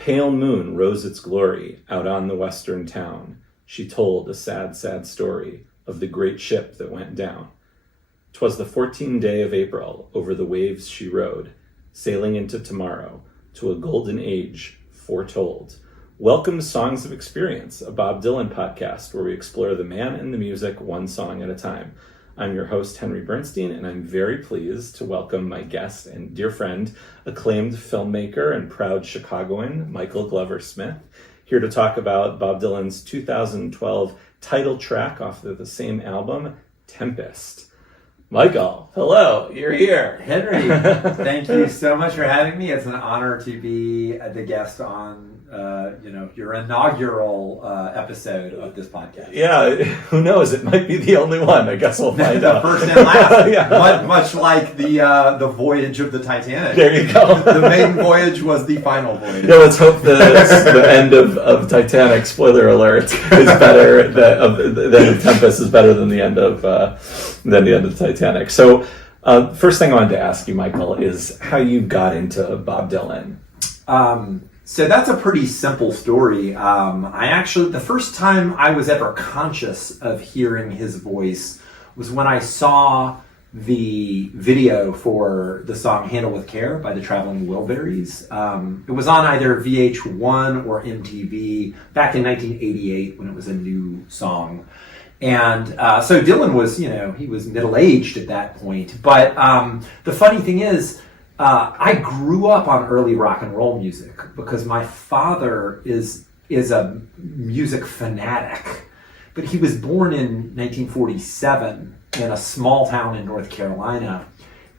pale moon rose its glory out on the western town. She told a sad, sad story of the great ship that went down. 'Twas the 14th day of April, over the waves she rode, sailing into tomorrow, to a golden age foretold. Welcome to Songs of Experience, a Bob Dylan podcast where we explore the man and the music one song at a time. I'm your host, Henry Bernstein, and I'm very pleased to welcome my guest and dear friend, acclaimed filmmaker and proud Chicagoan, Michael Glover Smith, here to talk about Bob Dylan's 2012 title track off of the same album, Tempest. Michael, hello, you're here. Henry, thank you so much for having me. It's an honor to be the guest on your inaugural episode of this podcast. Yeah, who knows? It might be the only one. I guess we'll find out. The first and last. Yeah. Much like the voyage of the Titanic. There you go. The maiden voyage was the final voyage. Yeah, let's hope the end of Titanic, spoiler alert, is better than Tempest is better than the end of the Titanic. So, first thing I wanted to ask you, Michael, is how you got into Bob Dylan. So that's a pretty simple story. The first time I was ever conscious of hearing his voice was when I saw the video for the song Handle with Care by the Traveling Wilburys. It was on either VH1 or MTV back in 1988 when it was a new song. And so Dylan was, he was middle-aged at that point. But the funny thing is, I grew up on early rock and roll music because my father is a music fanatic. But he was born in 1947 in a small town in North Carolina.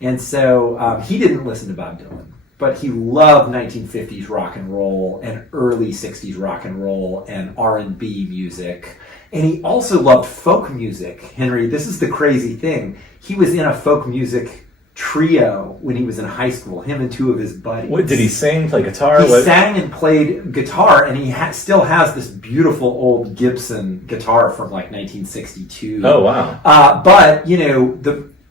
And so he didn't listen to Bob Dylan, but he loved 1950s rock and roll and early 60s rock and roll and R&B music. And he also loved folk music. Henry, this is the crazy thing. He was in a folk music trio when he was in high school, him and two of his buddies. What, did he sing, play guitar? He sang and played guitar, and he still has this beautiful old Gibson guitar from like 1962. Oh, wow. But,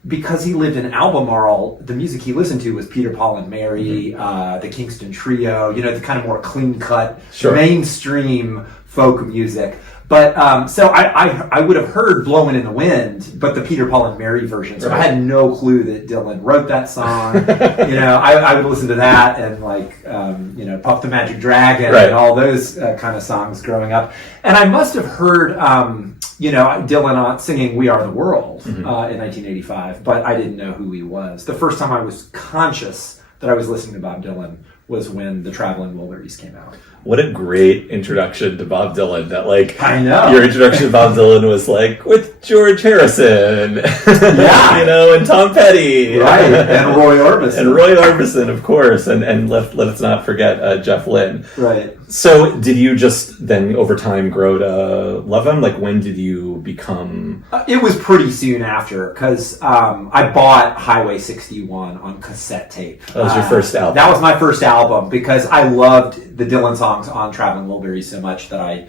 because he lived in Albemarle, the music he listened to was Peter, Paul and Mary, the Kingston Trio, the kind of more clean-cut, mainstream folk music. But so I would have heard Blowin' in the Wind, but the Peter, Paul and Mary version. So I had no clue that Dylan wrote that song. I would listen to that and Puff the Magic Dragon and all those kind of songs growing up. And I must have heard Dylan singing "We Are the World" in 1985, but I didn't know who he was. The first time I was conscious that I was listening to Bob Dylan was when the Traveling Wilburys came out. What a great introduction to Bob Dylan. I know. Your introduction to Bob Dylan was with George Harrison. Yeah. And Tom Petty. Right. And Roy Orbison. Of course. And let's not forget Jeff Lynne. Right. So did you just then over time grow to love him? When did you become... It was pretty soon after, because I bought Highway 61 on cassette tape. That was your first album? That was my first album, because I loved the Dylan songs on Traveling Wilburys so much that I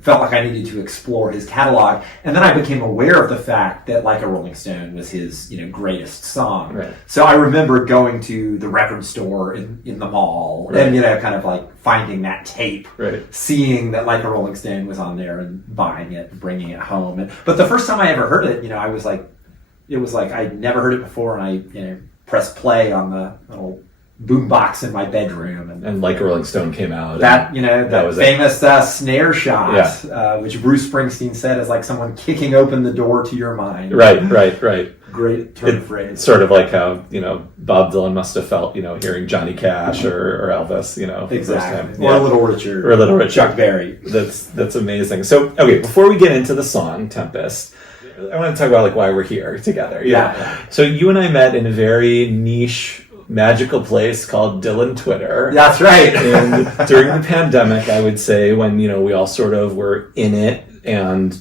felt like I needed to explore his catalog. And then I became aware of the fact that Like a Rolling Stone was his, greatest song. Right. So I remember going to the record store in the mall and, kind of finding that tape, seeing that Like a Rolling Stone was on there and buying it and bringing it home. But the first time I ever heard it, I was it was like I'd never heard it before, and I, pressed play on the little boombox in my bedroom, and Like a Rolling Stone came out. That that famous snare shot, which Bruce Springsteen said is like someone kicking open the door to your mind. Right. Great turn of phrase. Sort of like how Bob Dylan must have felt, hearing Johnny Cash or Elvis, exactly, first time. Or Little Richard, Chuck Berry. That's amazing. So okay, before we get into the song Tempest, I want to talk about why we're here together. Yeah. So you and I met in a very niche, magical place called Dylan Twitter. That's right. And during the pandemic, I would say, when we all sort of were in it, and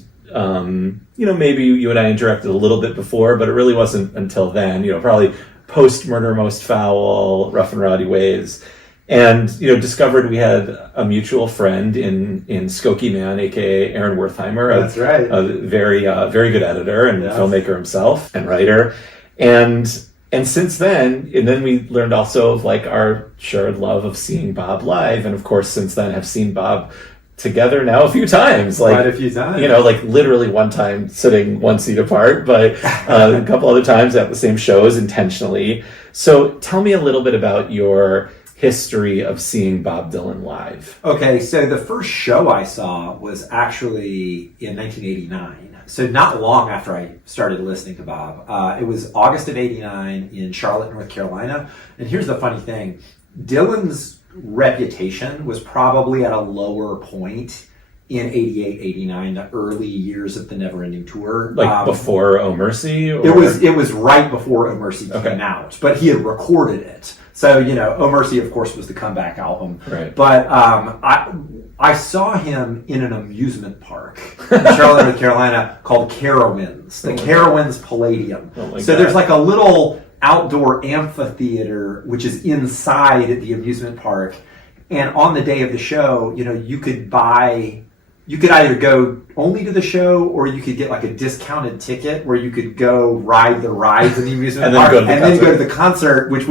maybe you and I interacted a little bit before, but it really wasn't until then. Probably post Murder Most Foul, Rough and Rowdy Ways, and discovered we had a mutual friend in Skokie Man, aka Aaron Wertheimer. That's right. A very very good editor and filmmaker himself and writer, and And since then, and then we learned also of like our shared love of seeing Bob live, and of course since then have seen Bob together now a few times, like quite a few times, you know, like literally one time sitting one seat apart, but a couple other times at the same shows intentionally. So tell me a little bit about your history of seeing Bob Dylan live. Okay, so the first show I saw was actually in 1989. So not long after I started listening to Bob. It was August of 89 in Charlotte, North Carolina. And here's the funny thing. Dylan's reputation was probably at a lower point in 88, 89, the early years of the Neverending Tour. Like before Oh Mercy? Or? It was right before Oh Mercy came out, but he had recorded it. So, you know, Oh Mercy, of course, was the comeback album. Right. But I saw him in an amusement park in Charlotte, North Carolina called Carowinds, the Carowinds Palladium. So there's like a little outdoor amphitheater which is inside the amusement park. And on the day of the show, you know, you could either go only to the show or you could get like a discounted ticket where you could go ride the rides in the amusement park and then go to the concert, which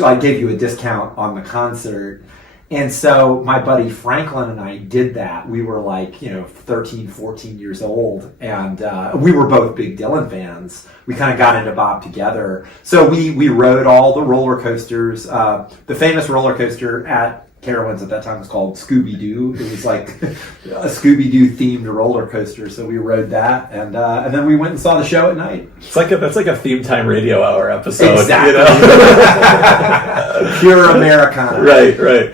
like gave you a discount on the concert. And so my buddy Franklin and I did that. We were like, you know, 13, 14 years old, and we were both big Dylan fans. We kind of got into Bob together. So we rode all the roller coasters. The famous roller coaster at Carowinds at that time was called Scooby-Doo. It was like a Scooby-Doo themed roller coaster. So we rode that, and then we went and saw the show at night. That's like a theme time radio hour episode. Exactly. You know? Pure Americana. Right.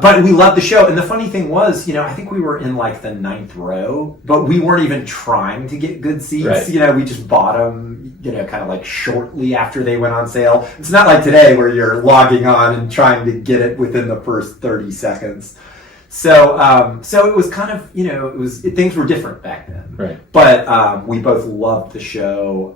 But we loved the show. And the funny thing was, you know, I think we were in like the 9th row, but we weren't even trying to get good seats. Right. You know, we just bought them, you know, kind of like shortly after they went on sale. It's not like today where you're logging on and trying to get it within the first 30 seconds. So it was kind of, you know, things were different back then. Right. But we both loved the show.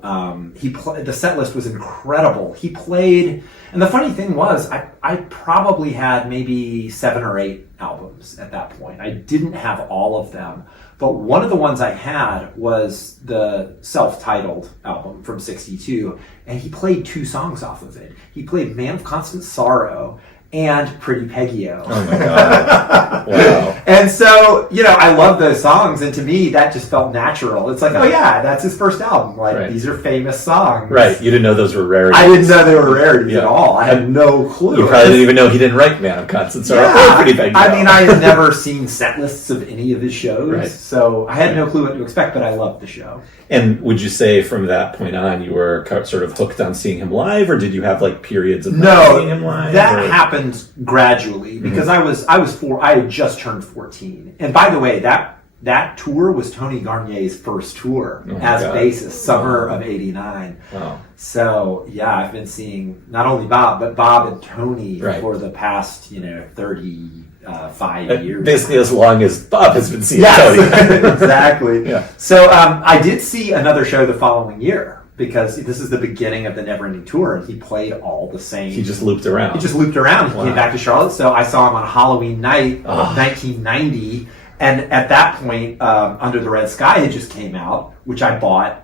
The set list was incredible. He played, and the funny thing was, I probably had maybe 7 or 8 albums at that point. I didn't have all of them, but one of the ones I had was the self-titled album from '62, and he played 2 songs off of it. He played "Man of Constant Sorrow" and Pretty Peggy-O. Oh my God. Wow. And so, you know, I love those songs, and to me, that just felt natural. It's like, oh yeah, that's his first album. Like, these are famous songs. Right. You didn't know those were rarities. I didn't know they were rarities at all. I had no clue. You probably didn't even know he didn't write Man of Constant Sorrow or Pretty Peggy-O. I mean, I had never seen set lists of any of his shows, so I had no clue what to expect, but I loved the show. And would you say from that point on you were sort of hooked on seeing him live, or did you have like periods of not seeing him live? That happened gradually because I had just turned 14. And by the way, that tour was Tony Garnier's first tour as bassist, summer of '89. Wow. So yeah, I've been seeing not only Bob, but Bob and Tony for the past, 35 years. Basically as long as Bob has been seeing Tony. Exactly. Yeah. So I did see another show the following year, because this is the beginning of the Neverending Tour, and he played all the same. He just looped around. He came back to Charlotte, so I saw him on Halloween night of 1990, and at that point, Under the Red Sky had just came out, which I bought,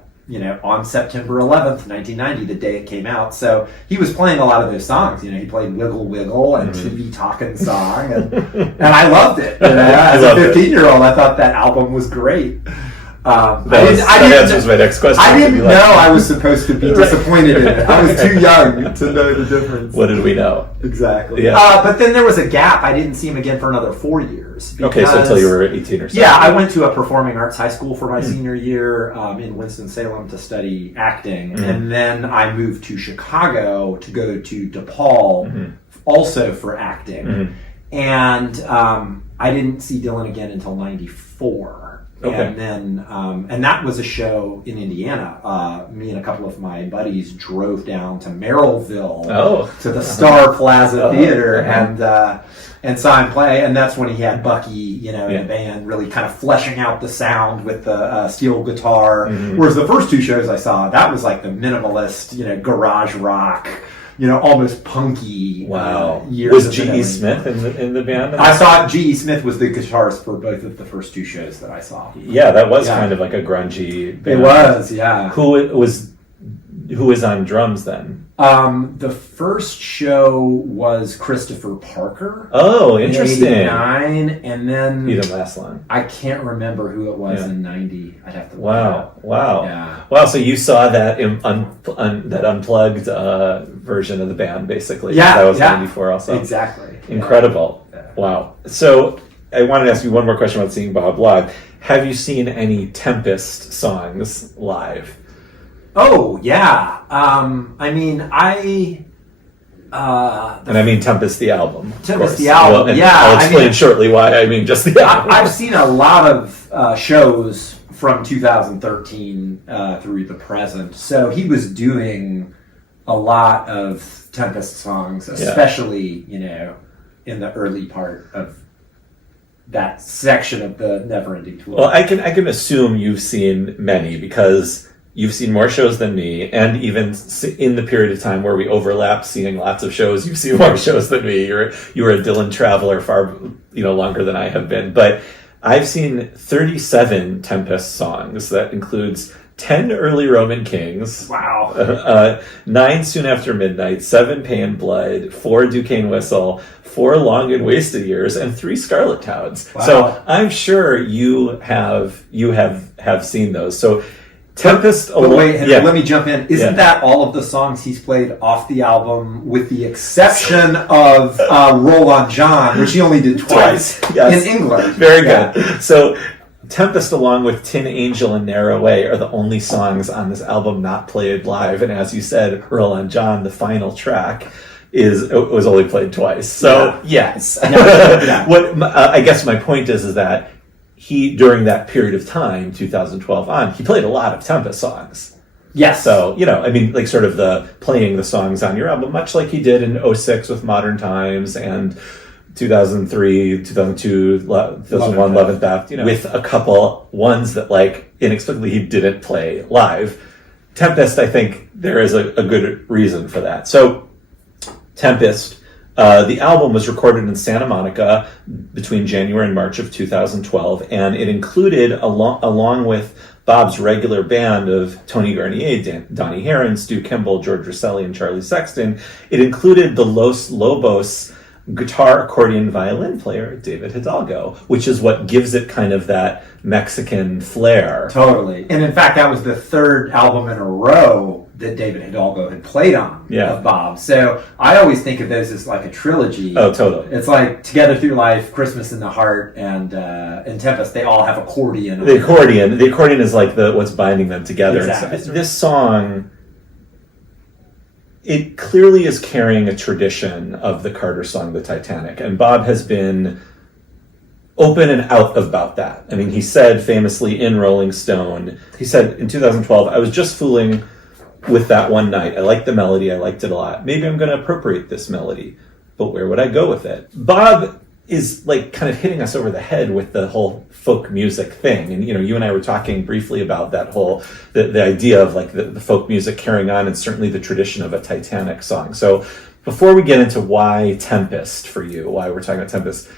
on September 11th, 1990, the day it came out. So he was playing a lot of those songs. He played Wiggle Wiggle and To Be Talkin' Song, and I loved it. As a 15-year-old, I thought that album was great. That answers my next question. I didn't know I was supposed to be disappointed in it. I was too young to know the difference. What did we know? Exactly. Yeah. But then there was a gap. I didn't see him again for another 4 years. Okay, so until you were 18 or so. Yeah, I went to a performing arts high school for my senior year in Winston-Salem to study acting. And then I moved to Chicago to go to DePaul also for acting. And I didn't see Dylan again until '94. Okay. And then, and that was a show in Indiana. Me and a couple of my buddies drove down to Merrillville to the Star Plaza Theater and saw him play. And that's when he had Bucky, in the band, really kind of fleshing out the sound with the steel guitar. Whereas the first 2 shows I saw, that was like the minimalist, garage rock. Almost punky. Wow. Years. Was G.E. Smith in the band? I saw G.E. Smith was the guitarist for both of the first 2 shows that I saw. Yeah, that was kind of like a grungy band. It was, yeah. Who was on drums then? The first show was Christopher Parker. Oh, interesting. In 89, and then He didn't last long. I can't remember who it was in 90. I'd have to look it Wow. up. Wow. Yeah. Wow. So you saw that that unplugged version of the band, basically. Yeah. That was 94 also. Exactly. Incredible. Yeah. Wow. So I wanted to ask you one more question about seeing Bob live. Have you seen any Tempest songs live? Oh, yeah. I mean, And I mean Tempest the album. Tempest the album, Well, and yeah. I'll explain shortly why I mean just the album. I've seen a lot of shows from 2013 through the present. So he was doing a lot of Tempest songs, especially, in the early part of that section of the Neverending Tour. Well, I can assume you've seen many because you've seen more shows than me, and even in the period of time where we overlap seeing lots of shows, you've seen more shows than me. You were a Dylan traveler far longer than I have been. But I've seen 37 Tempest songs. That includes 10 early Roman Kings. Wow. 9 Soon After Midnight, 7 Pay and Blood, 4 Duquesne Whistle, 4 Long and Wasted Years, and 3 Scarlet Towns. Wow. So I'm sure you have seen those. So Tempest. But wait, Henry, let me jump in. Isn't that all of the songs he's played off the album, with the exception of Roll on John, which he only did twice yes. in England? Very good. So Tempest, along with Tin Angel and Narrow Way, are the only songs on this album not played live. And as you said, Roll on John, the final track, was only played twice. So yes. What I guess my point is that he, during that period of time, 2012 on, he played a lot of Tempest songs. Yes. So, sort of playing the songs on your album, much like he did in 06 with Modern Times and 2003, 2002, 2001, Love and Theft, with a couple ones that, inexplicably he didn't play live. Tempest, I think there is a good reason for that. So, Tempest, the album was recorded in Santa Monica between January and March of 2012, and it included, along with Bob's regular band of Tony Garnier, Donnie Heron, Stu Kimball, George Rosselli, and Charlie Sexton, it included the Los Lobos guitar, accordion, violin player, David Hidalgo, which is what gives it kind of that Mexican flair. Totally. And in fact, that was the third album in a row that David Hidalgo had played on of Bob. So I always think of those as like a trilogy. Oh, totally. It's like Together Through Life, Christmas in the Heart, and Tempest. They all have accordion. The accordion is like what's binding them together. Exactly. This song, it clearly is carrying a tradition of the Carter song, The Titanic. And Bob has been open and out about that. I mean, he said famously in Rolling Stone, he said in 2012, I was just fooling with that one night. I liked the melody. I liked it a lot. Maybe I'm going to appropriate this melody, but where would I go with it? Bob is kind of hitting us over the head with the whole folk music thing. And, you and I were talking briefly about that whole, the idea of the folk music carrying on, and certainly the tradition of a Titanic song. So before we get into why Tempest for you, why we're talking about Tempest,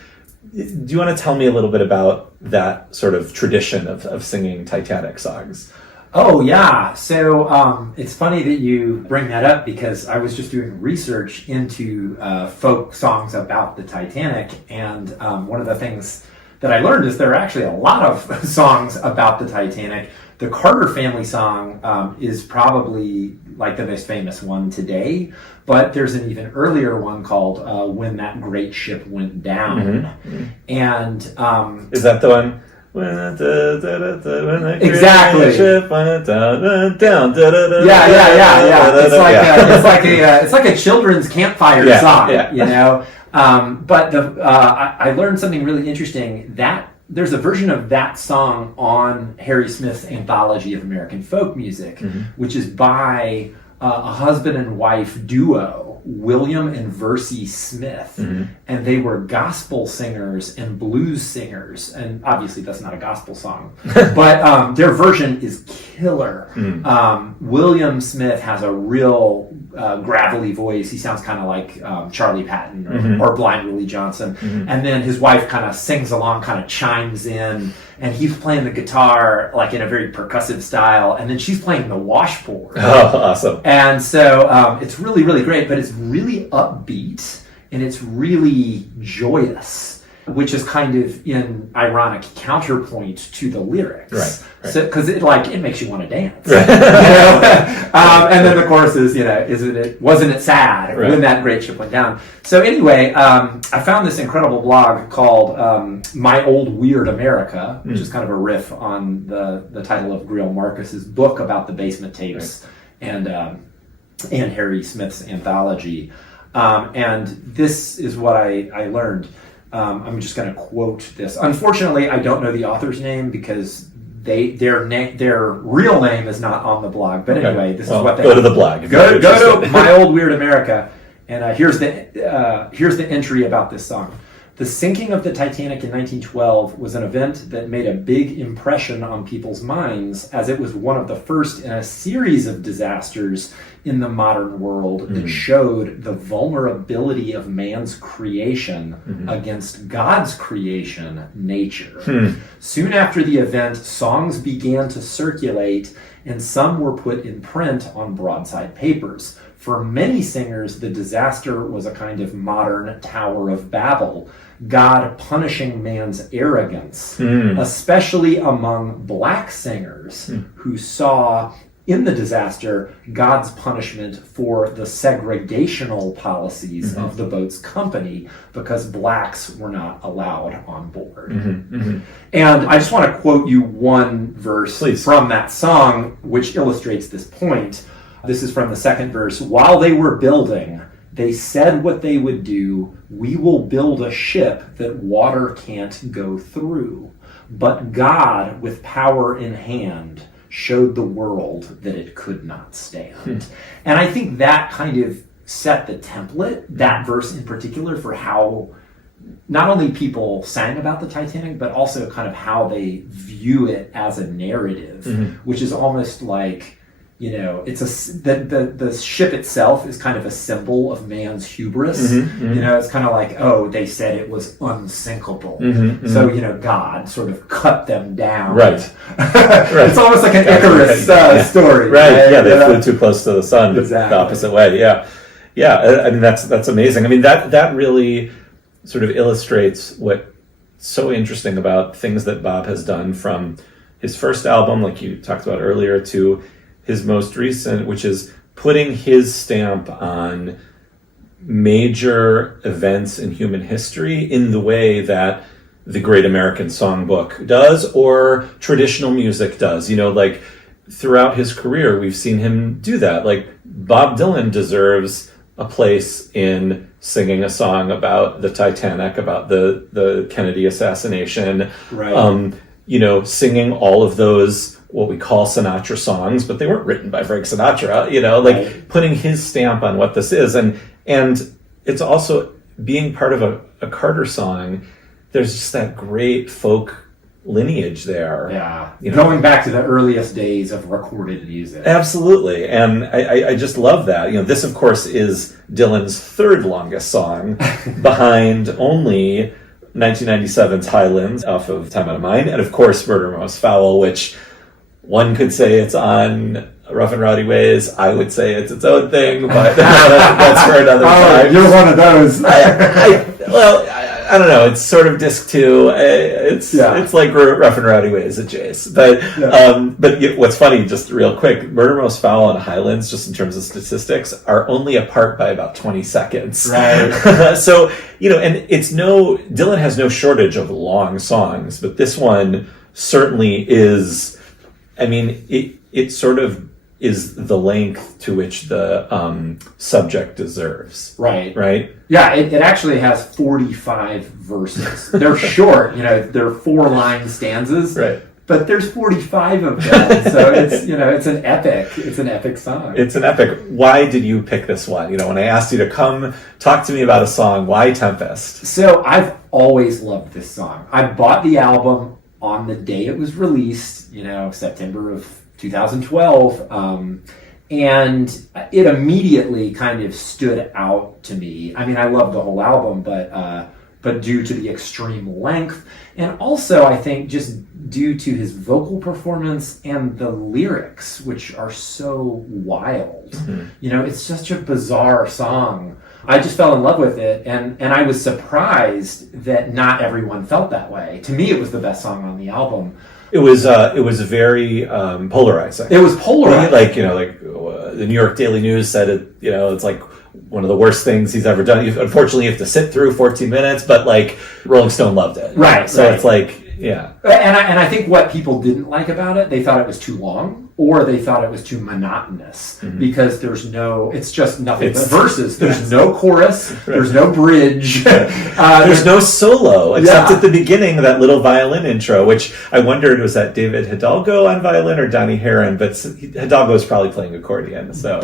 do you want to tell me a little bit about that sort of tradition of singing Titanic songs? Oh, yeah. So it's funny that you bring that up, because I was just doing research into folk songs about the Titanic. And one of the things that I learned is there are actually a lot of songs about the Titanic. The Carter family song is probably the most famous one today. But there's an even earlier one called When That Great Ship Went Down. Mm-hmm. And is that the one? Exactly. Ship went down. Yeah. It's like a children's campfire song, But I learned something really interesting, that there's a version of that song on Harry Smith's Anthology of American Folk Music, which is by a husband and wife duo, William and Versie Smith, and they were gospel singers and blues singers, and obviously that's not a gospel song, but their version is killer. William Smith has a real gravelly voice. He sounds kind of like Charlie Patton or Blind Willie Johnson, and then his wife kind of sings along, kind of chimes in, and he's playing the guitar like in a very percussive style, and then she's playing the washboard. Oh, awesome. And so it's really, really great, but it's really upbeat and it's really joyous, which is kind of in ironic counterpoint to the lyrics. Right. So, because it makes you want to dance. Right. And then the chorus is, wasn't it sad when that great ship went down? So anyway, I found this incredible blog called My Old Weird America, which is kind of a riff on the title of Greil Marcus's book about the basement tapes and Harry Smith's anthology. And this is what I learned. I'm just going to quote this. Unfortunately, I don't know the author's name because their real name is not on the blog. But anyway, this is what they go to the blog. Go to My Old Weird America, and here's the entry about this song. The sinking of the Titanic in 1912 was an event that made a big impression on people's minds, as it was one of the first in a series of disasters in the modern world that showed the vulnerability of man's creation against God's creation, nature. Soon after the event, songs began to circulate, and some were put in print on broadside papers. For many singers, the disaster was a kind of modern Tower of Babel, God punishing man's arrogance, especially among black singers who saw in the disaster God's punishment for the segregational policies of the boat's company because blacks were not allowed on board. And I just want to quote you one verse from that song which illustrates this point. This is from the second verse. While they were building, they said what they would do. We will build a ship that water can't go through. But God, with power in hand, showed the world that it could not stand. And I think that kind of set the template, that verse in particular, for how not only people sang about the Titanic, but also kind of how they view it as a narrative, which is almost like, it's the ship itself is kind of a symbol of man's hubris. It's kind of like, they said it was unsinkable. So, God sort of cut them down. Right. It's almost like an Icarus story. Right. Yeah, they flew too close to the sun, exactly. The opposite way. Yeah. I mean, that's amazing. I mean, that really sort of illustrates what's so interesting about things that Bob has done from his first album, like you talked about earlier, to his most recent, which is putting his stamp on major events in human history in the way that the Great American Songbook does, or traditional music does. Like throughout his career, we've seen him do that. Like Bob Dylan deserves a place in singing a song about the Titanic, about the Kennedy assassination, right. Singing all of those what we call Sinatra songs, but they weren't written by Frank Sinatra, right. Putting his stamp on what this is. And it's also being part of a Carter song. There's just that great folk lineage there. Yeah. Going back to the earliest days of recorded music. Absolutely. And I just love that. This, of course, is Dylan's third longest song behind only 1997's Highlands off of Time Out of Mind, and of course Murder Most Foul, which one could say it's on Rough and Rowdy Ways. I would say it's its own thing, but that's for another time. You're one of those. I don't know. It's sort of disc 2. It's like Rough and Rowdy Ways at Jace. But what's funny, just real quick, Murder Most Foul and Highlands, just in terms of statistics, are only apart by about 20 seconds. Right. So, and Dylan has no shortage of long songs, but this one certainly is, it sort of is the length to which the subject deserves. Right. Right? Yeah, it actually has 45 verses. They're short, they're 4-line stanzas. Right. But there's 45 of them. So it's an epic. It's an epic song. It's an epic. Why did you pick this one? When I asked you to come talk to me about a song, why Tempest? So I've always loved this song. I bought the album on the day it was released, September of 2012, and it immediately kind of stood out to me. I love the whole album, but but due to the extreme length, and also I think just due to his vocal performance and the lyrics, which are so wild. You know, it's such a bizarre song. I just fell in love with it, and I was surprised that not everyone felt that way. To me, it was the best song on the album. It was very polarizing. It was polarizing. Like, you know, like the New York Daily News said it, you know, it's like one of the worst things he's ever done. Unfortunately, you have to sit through 14 minutes, but like Rolling Stone loved it. Right. So right. it's like, yeah. And I think what people didn't like about it, they thought it was too long, or they thought it was too monotonous, because it's just nothing but verses. There's no chorus, there's no bridge. There's no solo, except at the beginning, that little violin intro, which I wondered, was that David Hidalgo on violin or Donnie Herron? But Hidalgo's probably playing accordion. So,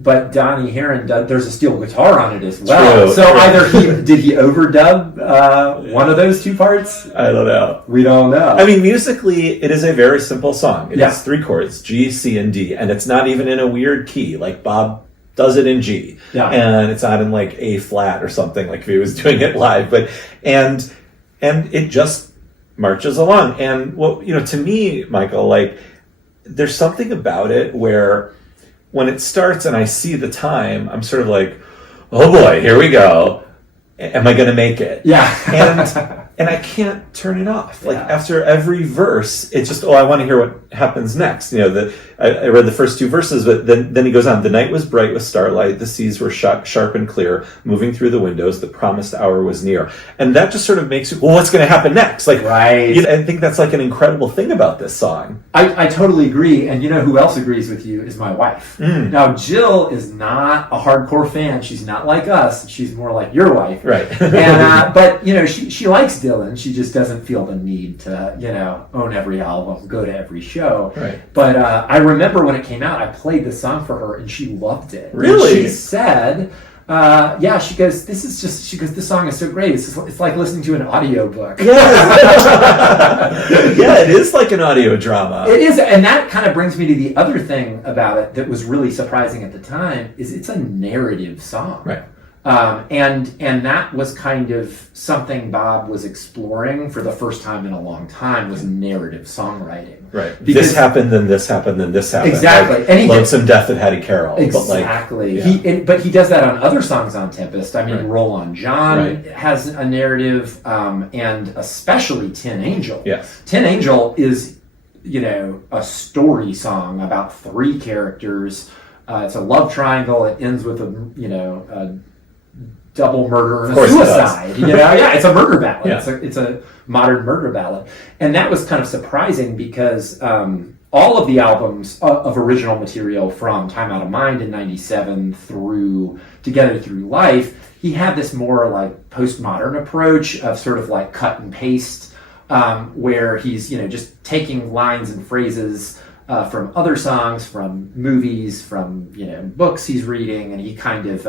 But Donnie Herron there's a steel guitar on it as well. True, so true. either did he overdub one of those two parts? I don't know. We don't know. I mean, musically, it is a very simple song. It Yeah. has 3 chords, G, C, and D, and it's not even in a weird key. Like Bob does it in G, and it's not in like A flat or something like if he was doing it live. But and it just marches along. And what, you know, to me, Michael, like there's something about it where when it starts and I see the time, I'm sort of like, oh boy, here we go. Am I going to make it? Yeah. And I can't turn it off. Like after every verse, it's just, I want to hear what happens next. You know, I read the first 2 verses, but then he goes on. The night was bright with starlight. The seas were sharp and clear, moving through the windows. The promised hour was near. And that just sort of makes you, well, what's going to happen next? Like, right. You know, I think that's like an incredible thing about this song. I totally agree. And you know who else agrees with you is my wife. Now, Jill is not a hardcore fan. She's not like us. She's more like your wife. Right. And, but, you know, she likes Dylan. She just doesn't feel the need to, you know, own every album, go to every show. Right. But I remember when it came out, I played the song for her and she loved it. Really? And she said, she goes, this song is so great. It's like listening to an audiobook. Yeah, it is like an audio drama. It is, and that kind of brings me to the other thing about it that was really surprising at the time, is it's a narrative song. Right. And that was kind of something Bob was exploring for the first time in a long time, was narrative songwriting. Right. Because this happened, then this happened, then this happened. Exactly. Like Lonesome Death of Hattie Carroll. Exactly. But, like, but he does that on other songs on Tempest. I mean, Right. Roll On John Right. has a narrative, and especially Tin Angel. Yes. Tin Angel is, you know, a story song about 3 characters. It's a love triangle. It ends with a double murder and a suicide. You know, it's a murder ballad. Yeah. It's a modern murder ballad, and that was kind of surprising because all of the albums of original material from Time Out of Mind in '97 through Together Through Life, he had this more like postmodern approach of sort of like cut and paste, where he's, you know, just taking lines and phrases from other songs, from movies, from, you know, books he's reading, and he kind of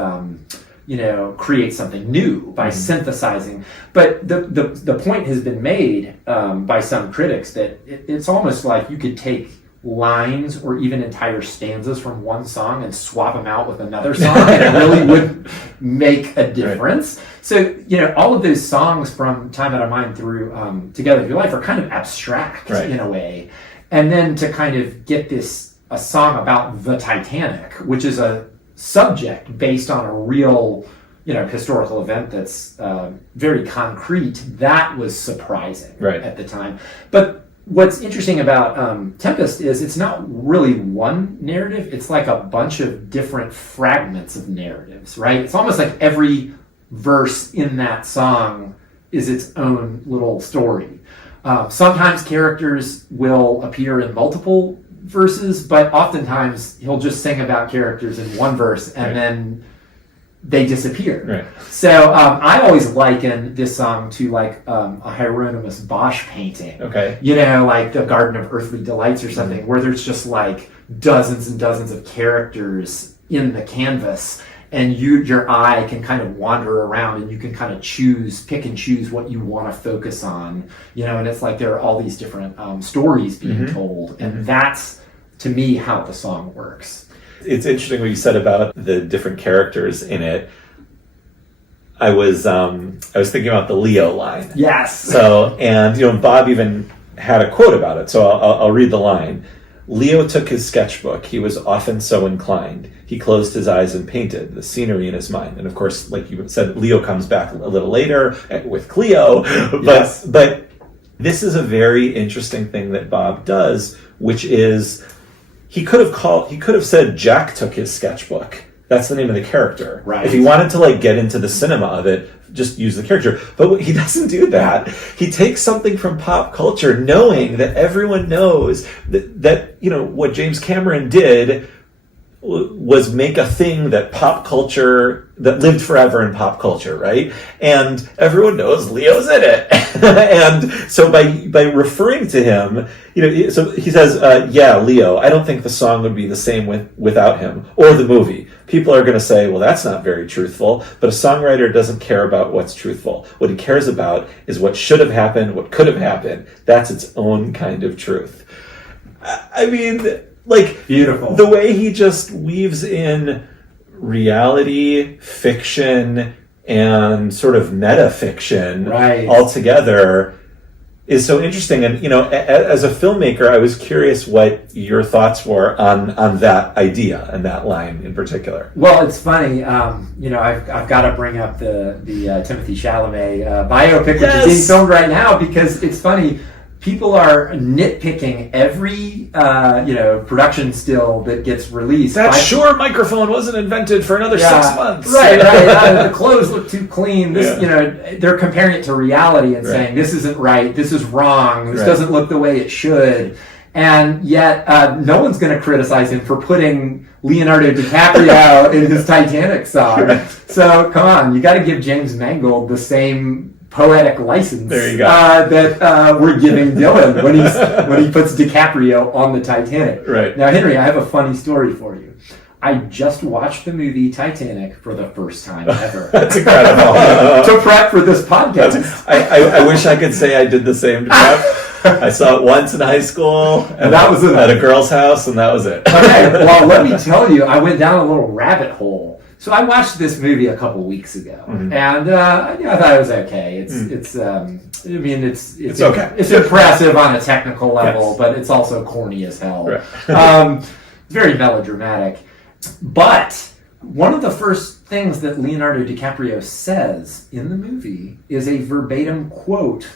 create something new by synthesizing. But the point has been made by some critics that it's almost like you could take lines or even entire stanzas from one song and swap them out with another song, and it really would make a difference. Right. So, you know, all of those songs from Time Out of Mind through Together Through Life are kind of abstract in a way. And then to kind of get a song about the Titanic, which is a subject based on a real, you know, historical event that's very concrete, that was surprising at the time. But what's interesting about Tempest is it's not really one narrative. It's like a bunch of different fragments of narratives, right? It's almost like every verse in that song is its own little story. Sometimes characters will appear in multiple verses, but oftentimes he'll just sing about characters in one verse and then they disappear. Right. So I always liken this song to like a Hieronymus Bosch painting. Okay. You know, like the Garden of Earthly Delights or something, where there's just like dozens and dozens of characters in the canvas, and your eye can kind of wander around and you can kind of pick and choose what you want to focus on. You know, and it's like there are all these different stories being told, and that's, to me, how the song works. It's interesting what you said about the different characters in it. I was thinking about the Leo line. Yes. So, and Bob even had a quote about it. So I'll read the line. Leo took his sketchbook. He was often so inclined. He closed his eyes and painted the scenery in his mind. And of course, like you said, Leo comes back a little later with Cleo. But this is a very interesting thing that Bob does, which is he could have said Jack took his sketchbook. That's the name of the character. Right. If he wanted to get into the cinema of it, just use the character. But he doesn't do that. He takes something from pop culture, knowing that everyone knows that what James Cameron did was make a thing that pop culture, that lived forever in pop culture, right? And everyone knows Leo's in it. And so by referring to him, so he says, yeah, Leo, I don't think the song would be the same without him, or the movie. People are going to say, well, that's not very truthful, but a songwriter doesn't care about what's truthful. What he cares about is what should have happened, what could have happened. That's its own kind of truth. I mean, beautiful. The way he just weaves in reality, fiction, and sort of meta-fiction all together is so interesting. And, as a filmmaker, I was curious what your thoughts were on that idea and that line in particular. Well, it's funny. I've got to bring up the Timothée Chalamet biopic, which is being filmed right now, because it's funny. People are nitpicking every production still that gets released. That Shure microphone wasn't invented for another 6 months. Right. The clothes look too clean. They're comparing it to reality and saying this isn't right, this is wrong, this doesn't look the way it should. And yet, no one's going to criticize him for putting Leonardo DiCaprio in his Titanic song. Right. So come on, you got to give James Mangold the same poetic license that we're giving Dylan when he puts DiCaprio on the Titanic. Right. Now, Henry, I have a funny story for you. I just watched the movie Titanic for the first time ever. That's incredible. To prep for this podcast. I wish I could say I did the same to prep. I saw it once in high school, and that was at a girl's house, and that was it. Okay, well, let me tell you, I went down a little rabbit hole. So I watched this movie a couple weeks ago, and I thought it was okay. It's okay. It's impressive on a technical level, but it's also corny as hell. Right. Very melodramatic. But one of the first things that Leonardo DiCaprio says in the movie is a verbatim quote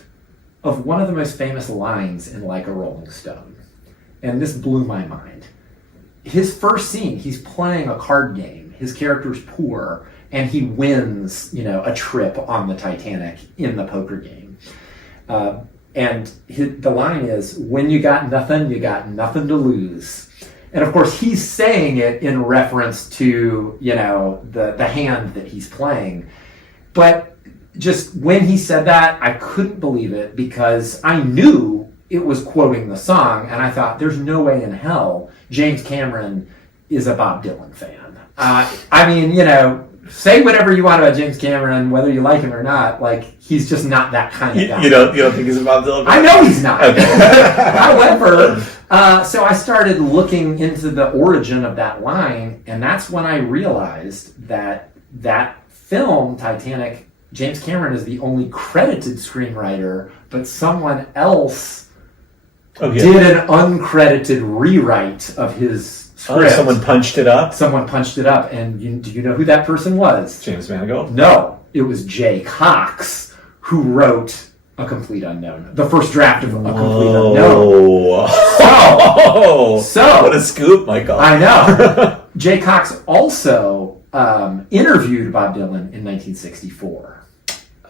of one of the most famous lines in Like a Rolling Stone. And this blew my mind. His first scene, he's playing a card game. His character's poor, and he wins, a trip on the Titanic in the poker game. And the line is, when you got nothing to lose. And of course, he's saying it in reference to, the hand that he's playing. But just when he said that, I couldn't believe it, because I knew it was quoting the song, and I thought, there's no way in hell James Cameron is a Bob Dylan fan. Say whatever you want about James Cameron, whether you like him or not. He's just not that kind of guy. You don't think he's a Bob Dylan fan? I know he's not. Okay. However, so I started looking into the origin of that line, and that's when I realized that film, Titanic, James Cameron is the only credited screenwriter, but someone else did an uncredited rewrite of his script. Someone punched it up? Someone punched it up. And do you know who that person was? James Mangold? No. It was Jay Cox, who wrote A Complete Unknown. The first draft of A Complete Unknown. So what a scoop, Michael. I know. Jay Cox also interviewed Bob Dylan in 1964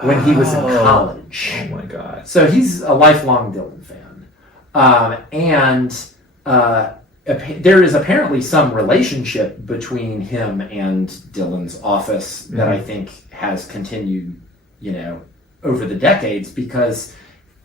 when he was in college. Oh my God. So he's a lifelong Dylan fan. There is apparently some relationship between him and Dylan's office that I think has continued, over the decades, because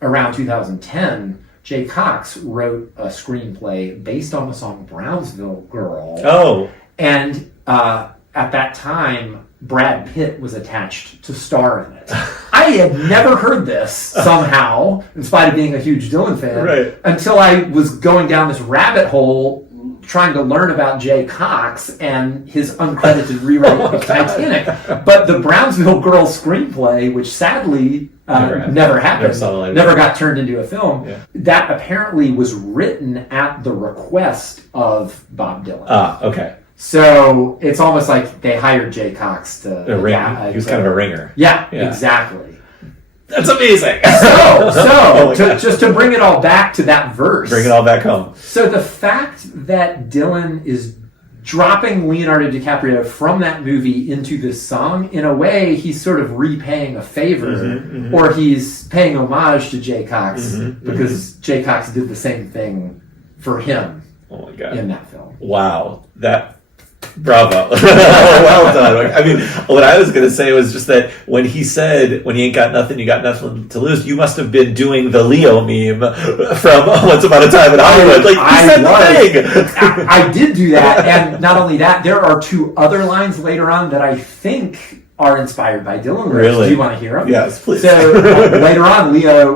around 2010, Jay Cox wrote a screenplay based on the song Brownsville Girl. Oh. And at that time, Brad Pitt was attached to star in it. I had never heard this somehow, in spite of being a huge Dylan fan, until I was going down this rabbit hole trying to learn about Jay Cox and his uncredited rewrite of Titanic. But the Brownsville Girls screenplay, which sadly never happened, never got turned into a film, that apparently was written at the request of Bob Dylan. Ah, okay. So it's almost like they hired Jay Cox to... he was kind of a ringer. Yeah, exactly. That's amazing. Just to bring it all back to that verse. Bring it all back home. So the fact that Dylan is dropping Leonardo DiCaprio from that movie into this song, in a way, he's sort of repaying a favor, or he's paying homage to Jay Cox, because Jay Cox did the same thing for him in that film. Wow. Bravo. Well done. I mean, what I was going to say was just that when he said, when you ain't got nothing, you got nothing to lose, you must have been doing the Leo meme from Once Upon a Time in Hollywood. I did do that. And not only that, there are two other lines later on that I think are inspired by Dylan. Really? Do you want to hear them? Yes, please. So later on, Leo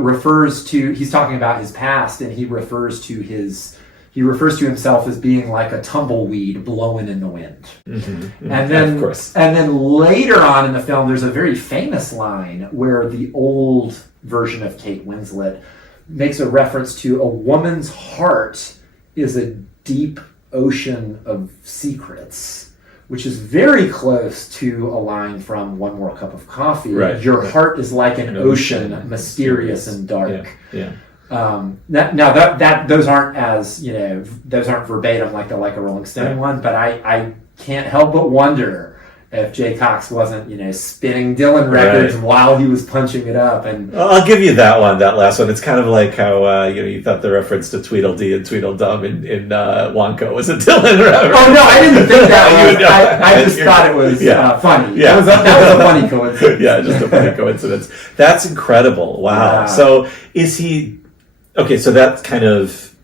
he's talking about his past, and he refers to himself as being like a tumbleweed blowing in the wind. And then, of course. And then later on in the film, there's a very famous line where the old version of Kate Winslet makes a reference to a woman's heart is a deep ocean of secrets, which is very close to a line from One More Cup of Coffee. Your heart is like an ocean, mysterious and dark. Those aren't those aren't verbatim like a Rolling Stone one, but I can't help but wonder if Jay Cox wasn't spinning Dylan records while he was punching it up. And I'll give you that last one. It's kind of like how you thought the reference to Tweedledee and Tweedledum in Wonka was a Dylan reference. Oh no, I didn't think that was. I just thought it was funny. Yeah. That was a funny coincidence. Yeah, just a funny coincidence. That's incredible. Wow. Yeah. So is he? Okay, so that's kind of,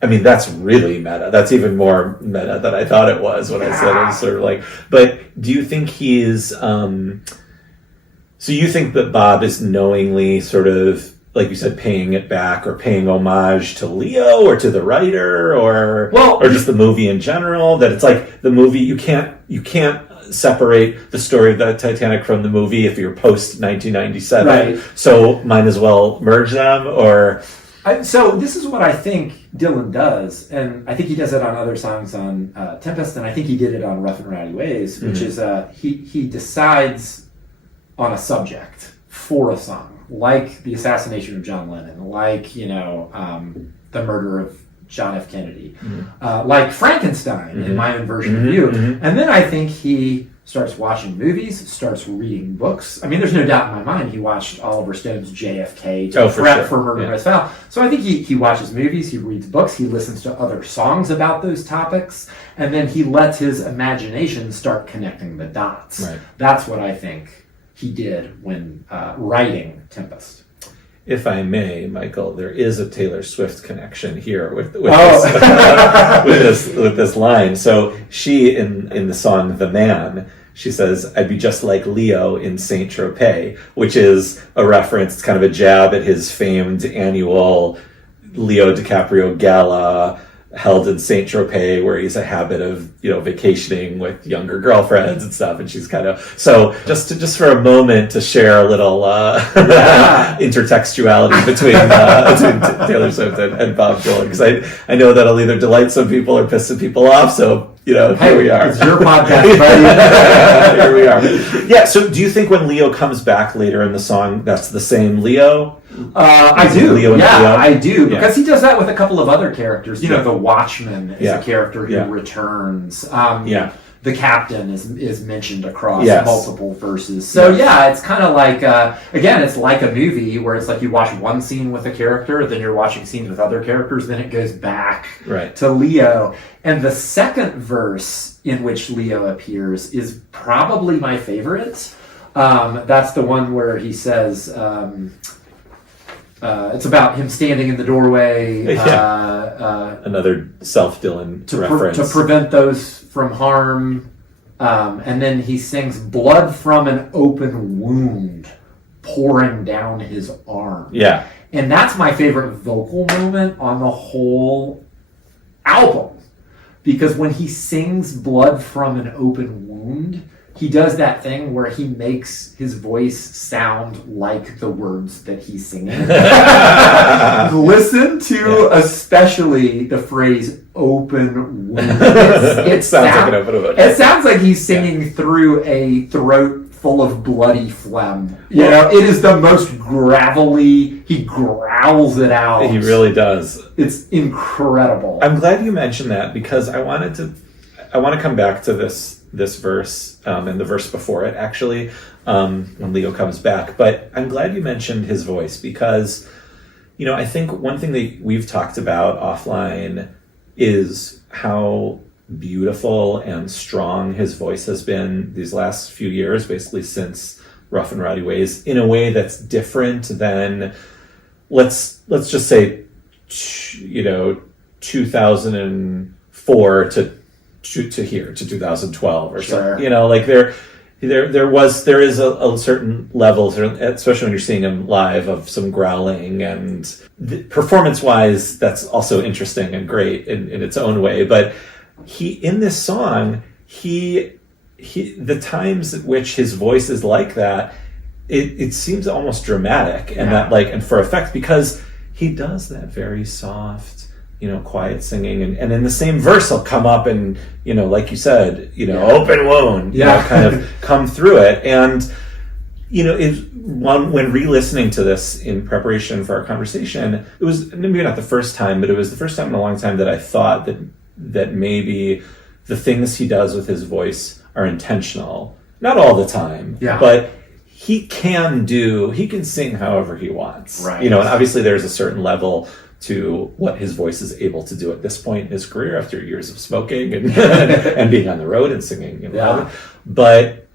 that's really meta. That's even more meta than I thought it was when I said it was sort of like, but do you think he's, so you think that Bob is knowingly sort of, like you said, paying it back or paying homage to Leo or to the writer or just the movie in general, that it's like the movie, you can't separate the story of the Titanic from the movie if you're post 1997, so might as well merge them, or... So this is what I think Dylan does, and I think he does it on other songs on Tempest, and I think he did it on Rough and Rowdy Ways, which is he decides on a subject for a song, like the assassination of John Lennon, like the murder of John F. Kennedy, like Frankenstein in my own version of you, and then I think he starts watching movies, starts reading books. There's no doubt in my mind he watched Oliver Stone's JFK to prep for Murder Most Foul. So I think he watches movies, he reads books, he listens to other songs about those topics, and then he lets his imagination start connecting the dots. Right. That's what I think he did when writing Tempest. If I may, Michael, there is a Taylor Swift connection here with this line. So she, in the song "The Man," she says, "I'd be just like Leo in Saint Tropez," which is a reference. It's kind of a jab at his famed annual Leo DiCaprio gala held in Saint Tropez, where he's a habit of vacationing with younger girlfriends and stuff, and she's kind of just for a moment to share a little intertextuality between Taylor Swift and Bob Dylan, because I know that'll either delight some people or piss some people off. So here we are. It's your podcast, buddy. Here we are. Yeah. So do you think when Leo comes back later in the song, that's the same Leo? I do. Leo. I do, because he does that with a couple of other characters. The Watchman is a character who returns. The captain is mentioned across multiple verses. So it's kind of like again, it's like a movie where it's like you watch one scene with a character, then you're watching scenes with other characters, then it goes back to Leo. And the second verse in which Leo appears is probably my favorite. That's the one where he says. It's about him standing in the doorway. Another self-Dylan reference. To prevent those from harm. And then he sings, "Blood from an open wound pouring down his arm." Yeah. And that's my favorite vocal moment on the whole album. because when he sings Blood from an Open Wound, he does that thing where he makes his voice sound like the words that he's singing. Listen to especially the phrase open wound. It sounds like an open wound. It sounds like he's singing through a throat full of bloody phlegm. You know, it is the most gravelly, he growls it out. He really does. It's incredible. I'm glad you mentioned that, because I want to come back to this verse and the verse before it, actually, when Leo comes back. But I'm glad you mentioned his voice, because, you know, I think one thing that we've talked about offline is how beautiful and strong his voice has been these last few years, basically since Rough and Rowdy Ways, in a way that's different than, let's just say, you know, 2004 to here to 2012 or so. You know, like there is a certain level, especially when you're seeing him live, of some growling, and performance wise that's also interesting and great in its own way. But in this song, the times at which his voice is like that, it seems almost dramatic, and that, like, and for effect, because he does that very soft, you know, quiet singing, and in the same verse he'll come up and, you know, like you said, you know, open wound, you know, kind of come through it. And, you know, when re-listening to this in preparation for our conversation, it was maybe not the first time, but it was the first time in a long time that I thought that maybe the things he does with his voice are intentional. Not all the time, but he can sing however he wants. Right. You know, and obviously there's a certain level to what his voice is able to do at this point in his career, after years of smoking and and being on the road and singing. You know, but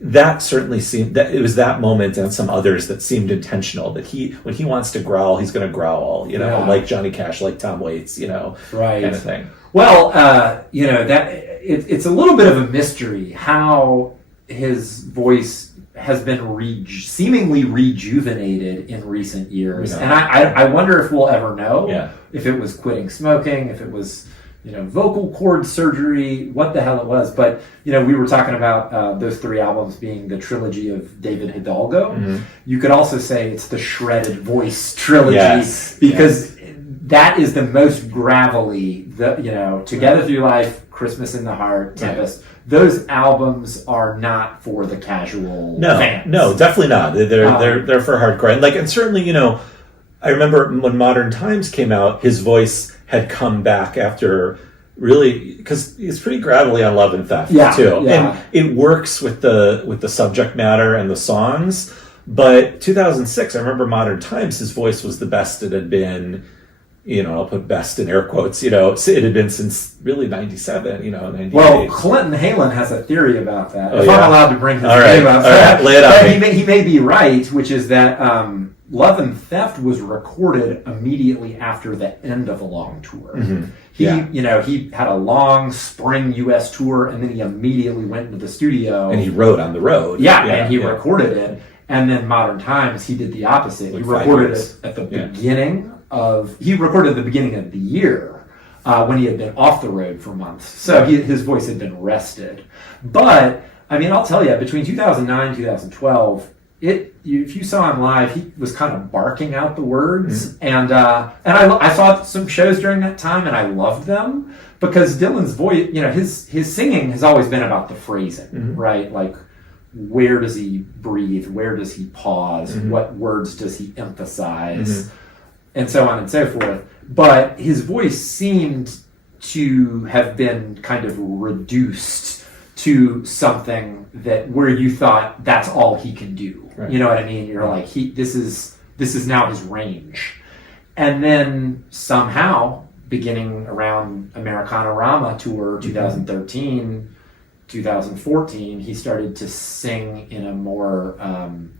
that certainly seemed that it was that moment and some others that seemed intentional. That when he wants to growl, he's going to growl. You know, like Johnny Cash, like Tom Waits. You know, kind of thing. Well, you know, that it's a little bit of a mystery how his voice has been seemingly rejuvenated in recent years. And I wonder if we'll ever know if it was quitting smoking, if it was, you know, vocal cord surgery, what the hell it was. But, you know, we were talking about those 3 albums being the trilogy of David Hidalgo. Mm-hmm. You could also say it's the Shredded Voice trilogy, because that is the most gravelly, you know, Together Through Life, Christmas in the Heart, Tempest. Those albums are not for the casual fans. No, definitely not. They're for hardcore. And certainly, you know, I remember when Modern Times came out, his voice had come back after, really, because it's pretty gravelly on Love and Theft too. And it works with the subject matter and the songs. But 2006, I remember Modern Times, his voice was the best it had been. You know, I'll put best in air quotes, you know, it had been since really 97, you know, 98. Well, Clinton Halen has a theory about that. If I'm allowed to bring his name up. All right, lay it out. He may be right, which is that Love and Theft was recorded immediately after the end of a long tour. Mm-hmm. You know, he had a long spring U.S. tour, and then he immediately went into the studio. And he wrote on the road. And he recorded it. And then Modern Times, he did the opposite. He recorded it at the beginning he recorded at the beginning of the year when he had been off the road for months. So his voice had been rested. But, I mean, I'll tell you, between 2009 2012, if you saw him live, he was kind of barking out the words. Mm-hmm. And I saw some shows during that time, and I loved them, because Dylan's voice, you know, his singing has always been about the phrasing, right? Like, where does he breathe? Where does he pause? Mm-hmm. What words does he emphasize? Mm-hmm. And so on and so forth. But his voice seemed to have been kind of reduced to something where you thought that's all he can do. Right. You know what I mean? You're like, this is now his range. And then somehow, beginning around Americana-Rama tour 2013, 2014, he started to sing in a more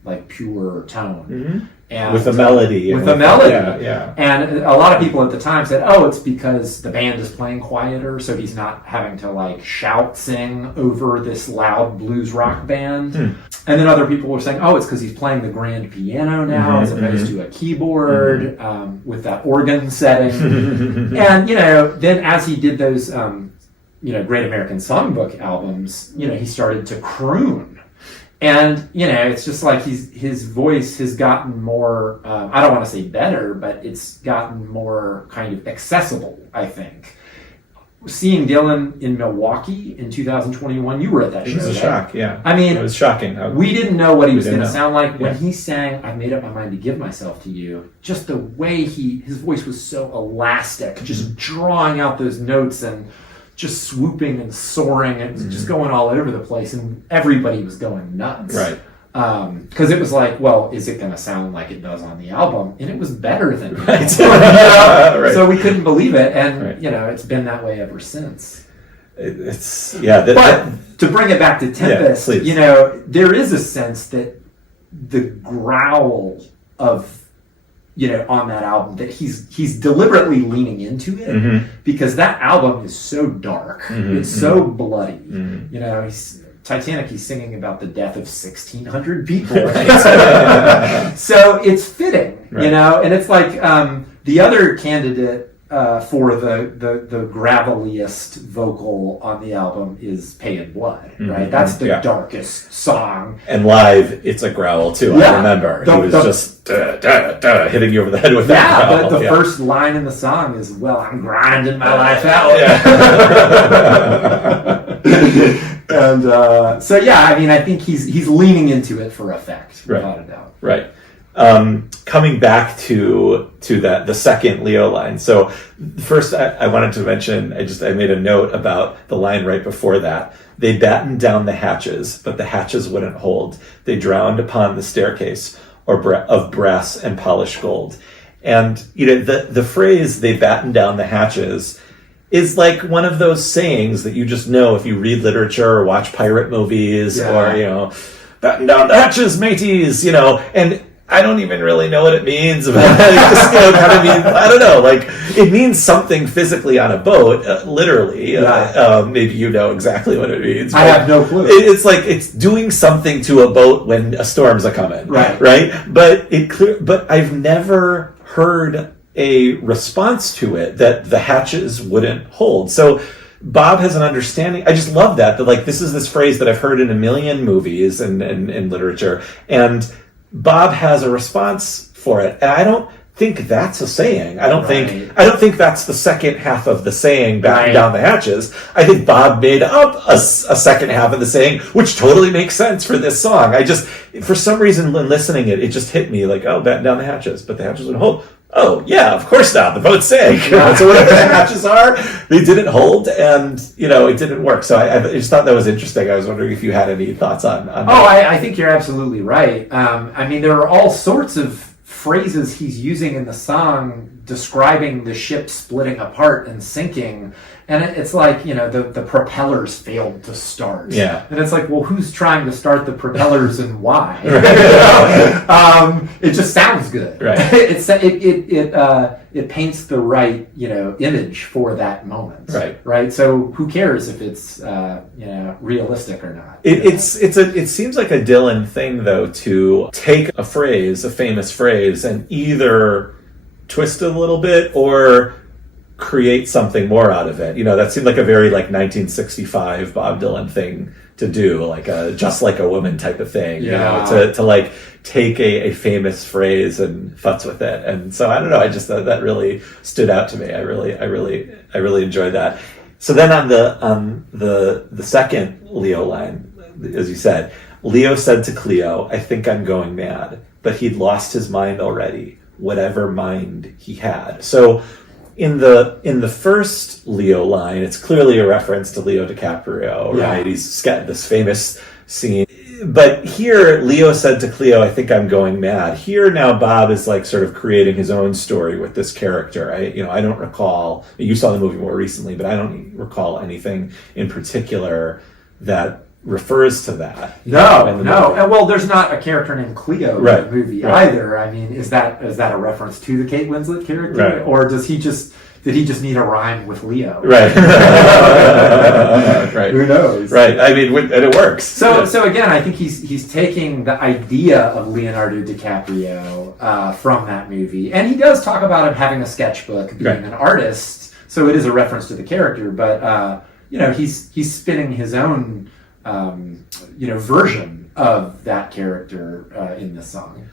like pure tone. Mm-hmm. And with a melody. And a lot of people at the time said, oh, it's because the band is playing quieter, so he's not having to like shout sing over this loud blues rock band. And then other people were saying, oh, it's because he's playing the grand piano now as opposed to a keyboard with that organ setting. And, then as he did those, Great American Songbook albums, he started to croon. And, it's just like his voice has gotten more, I don't want to say better, but it's gotten more kind of accessible, I think. Seeing Dylan in Milwaukee in 2021, you were at that show. It was a shock, yeah. I mean, it was shocking. We didn't know what he was going to sound like. When he sang, I made up my mind to give myself to you, just the way his voice was so elastic, just drawing out those notes and just swooping and soaring and just going all over the place, and everybody was going nuts. Right. Because it was like, well, is it going to sound like it does on the album? And it was better than the Right. album. Right. So we couldn't believe it, and Right. it's been that way ever since. It's But to bring it back to Tempest, please. there is a sense that the growl of on that album, that he's deliberately leaning into it, because that album is so dark, it's so bloody. Titanic, he's singing about the death of 1,600 people. So it's fitting, and it's like the other candidate for the graveliest vocal on the album is Pay in Blood, right? That's the darkest song. And live, it's a growl too. I remember he was just hitting you over the head with that growl. But the first line in the song is, "Well, I'm grinding my life out." And I think he's leaning into it for effect, without a doubt. Right. Coming back to that, the second Leo line. So first I wanted to mention, I made a note about the line right before that. They battened down the hatches, but the hatches wouldn't hold. They drowned upon the staircase of brass and polished gold. And, the phrase, they battened down the hatches, is like one of those sayings that you just know if you read literature or watch pirate movies or, batten down the hatches, mateys, and I don't even really know what it means. But it just, kind of means, I don't know, like it means something physically on a boat, literally. Maybe you know exactly what it means. I have no clue. It's like it's doing something to a boat when a storm's a coming, right? But I've never heard a response to it that the hatches wouldn't hold. So Bob has an understanding. I just love that like this is this phrase that I've heard in a million movies and literature, and Bob has a response for it. And I don't think that's a saying. I don't think that's the second half of the saying, batten down the hatches. I think Bob made up a second half of the saying, which totally makes sense for this song. For some reason when listening it just hit me like, oh, batten down the hatches, but the hatches would hold. Oh, yeah, of course not. The boat sank. So whatever the hatches are, they didn't hold, and, it didn't work. So I just thought that was interesting. I was wondering if you had any thoughts on that. I think you're absolutely right. There are all sorts of phrases he's using in the song describing the ship splitting apart and sinking. And it's like, the propellers failed to start. Yeah. And it's like, well, who's trying to start the propellers and why? It just sounds good. Right. It paints the right, image for that moment. Right. Right. So who cares if it's, realistic or not? It seems like a Dylan thing though to take a famous phrase, and either twist it a little bit or create something more out of it. That seemed like a very 1965 Bob Dylan thing to do, like a Just Like a Woman type of thing, to take a famous phrase and futz with it. And so I don't know, I just thought that really stood out to me. I really enjoyed that. So then on the second Leo line, as you said, Leo said to Cleo, "I think I'm going mad," but he'd lost his mind already, whatever mind he had. So in the first Leo line, it's clearly a reference to Leo DiCaprio, right? He's got this famous scene. But here, Leo said to Cleo, "I think I'm going mad." Here now, Bob is sort of creating his own story with this character. I don't recall. You saw the movie more recently, but I don't recall anything in particular that refers to that. No. Well, there's not a character named Cleo in the movie either. Is that a reference to the Kate Winslet character, or did he just need a rhyme with Leo? Right. Who knows? Right. I mean, and it works. So again, I think he's taking the idea of Leonardo DiCaprio from that movie, and he does talk about him having a sketchbook, being an artist. So it is a reference to the character, but he's spinning his own version of that character in this song.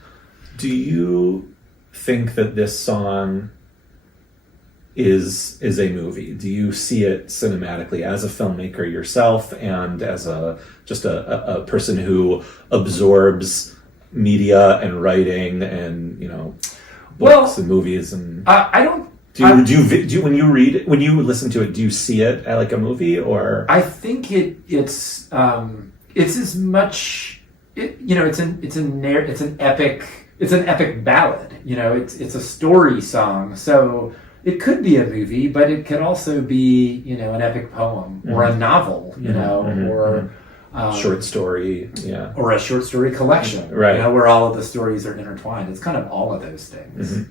Do you think that this song is a movie? Do you see it cinematically as a filmmaker yourself, and as a person who absorbs media and writing and books and movies? And I don't. Do when you listen to it, do you see it like a movie? Or I think it's as much it's an epic ballad. It's a story song, so it could be a movie, but it could also be an epic poem or a novel, or short story, or a short story collection, right? Where all of the stories are intertwined. It's kind of all of those things,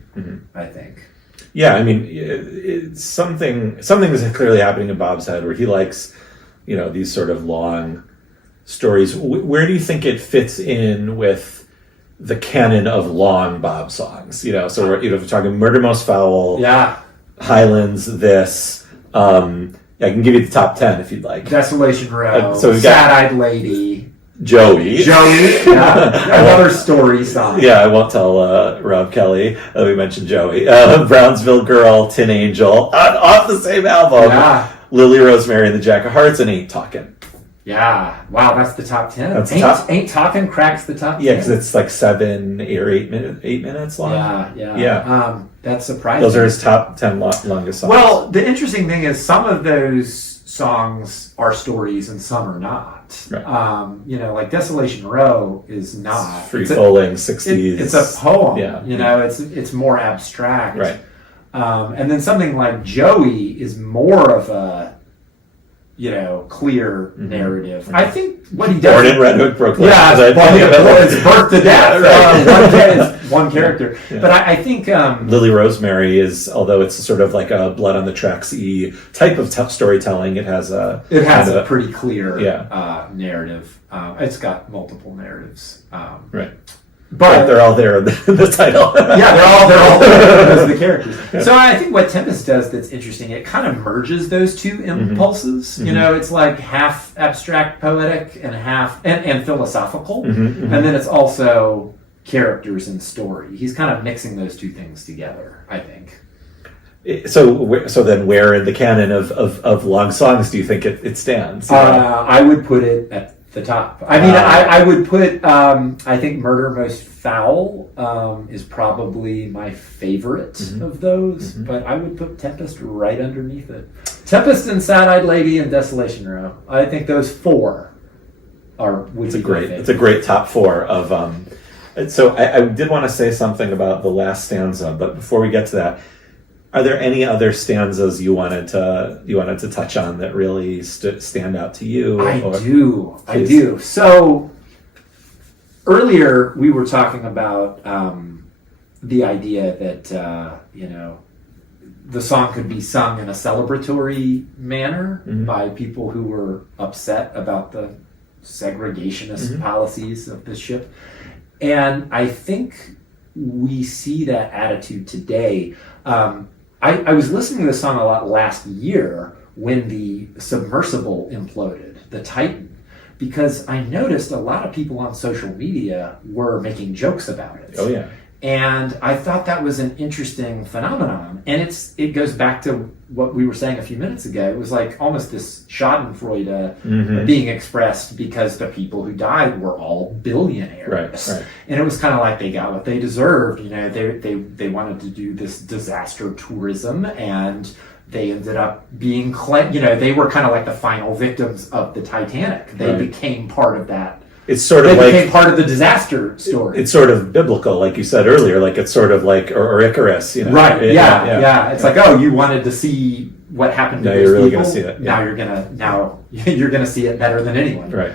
I think. Yeah, I mean, it's something is clearly happening in Bob's head where he likes, these sort of long stories. Where do you think it fits in with the canon of long Bob songs? So we're talking Murder Most Foul, Highlands, this. I can give you the top 10 if you'd like. Desolation Row, so we've got Sad-Eyed Lady, Joey, another story song. Yeah, I won't tell Rob Kelly that we mentioned Joey. Brownsville Girl, Tin Angel, off the same album. Yeah. Lily Rosemary and the Jack of Hearts, and Ain't Talkin'. Yeah, wow, that's the top 10. That's Ain't Talkin' cracks the top 10. Yeah, because it's like 7 or 8 minutes long. Yeah. That's surprising. Those are his top 10 longest songs. Well, the interesting thing is some of those songs are stories and some are not. Right. Like Desolation Row is not. Free-falling 60s. It's a poem. Yeah. It's more abstract. Right. And then something like Joey is more of a clear narrative. Mm-hmm. I think what he does... Born in Red Hook, Brooklyn. It's birth to death. Right. One character. Yeah. But I think... Lily Rosemary is, although it's sort of like a blood on the tracks-y type of storytelling, it has a pretty clear narrative. It's got multiple narratives. Right. But they're all there in the title. They're all there as the characters. So I think what Tempest does that's interesting, it kind of merges those two impulses. It's like half abstract poetic and half and philosophical, and then it's also characters and story. He's kind of mixing those two things together, I think. So then where in the canon of long songs do you think it stands? I would put it at the top. I mean, I would put, I think Murder Most Foul is probably my favorite of those, but I would put Tempest right underneath it. Tempest and Sad-Eyed Lady and Desolation Row. I think those four would be great. It's a great top 4 of. So I did want to say something about the last stanza, but before we get to that, are there any other stanzas you wanted to touch on that really stand out to you? I do. So earlier we were talking about the idea that the song could be sung in a celebratory manner by people who were upset about the segregationist policies of the ship, and I think we see that attitude today. I was listening to this song a lot last year when the submersible imploded, the Titan, because I noticed a lot of people on social media were making jokes about it. Oh, yeah. And I thought that was an interesting phenomenon. And it goes back to what we were saying a few minutes ago. It was like almost this schadenfreude being expressed because the people who died were all billionaires. Right. And it was kind of like they got what they deserved. They wanted to do this disaster tourism, and they ended up being, they were kind of like the final victims of the Titanic. They became part of that. It's sort of they became part of the disaster story. It's sort of biblical, like you said earlier. Like it's sort of like or Icarus, Right? It's like, oh, you wanted to see what happened to those you're really people. Gonna see it. Yeah. Now you're gonna see it better than anyone. Right.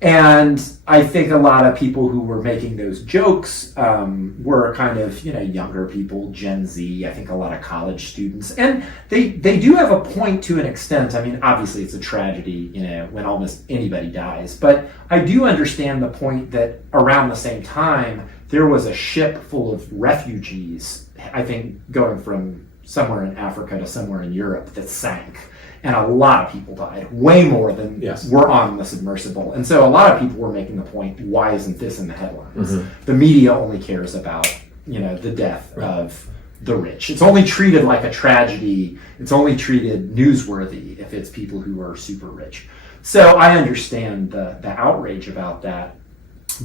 And I think a lot of people who were making those jokes were kind of, younger people, Gen Z, I think a lot of college students. And they do have a point to an extent. I mean, obviously it's a tragedy, when almost anybody dies. But I do understand the point that around the same time, there was a ship full of refugees, I think going from somewhere in Africa to somewhere in Europe, that sank. And a lot of people died, way more than were on the submersible. And so a lot of people were making the point, why isn't this in the headlines? Mm-hmm. The media only cares about, the death of the rich. It's only treated like a tragedy. It's only treated newsworthy if it's people who are super rich. So I understand the outrage about that.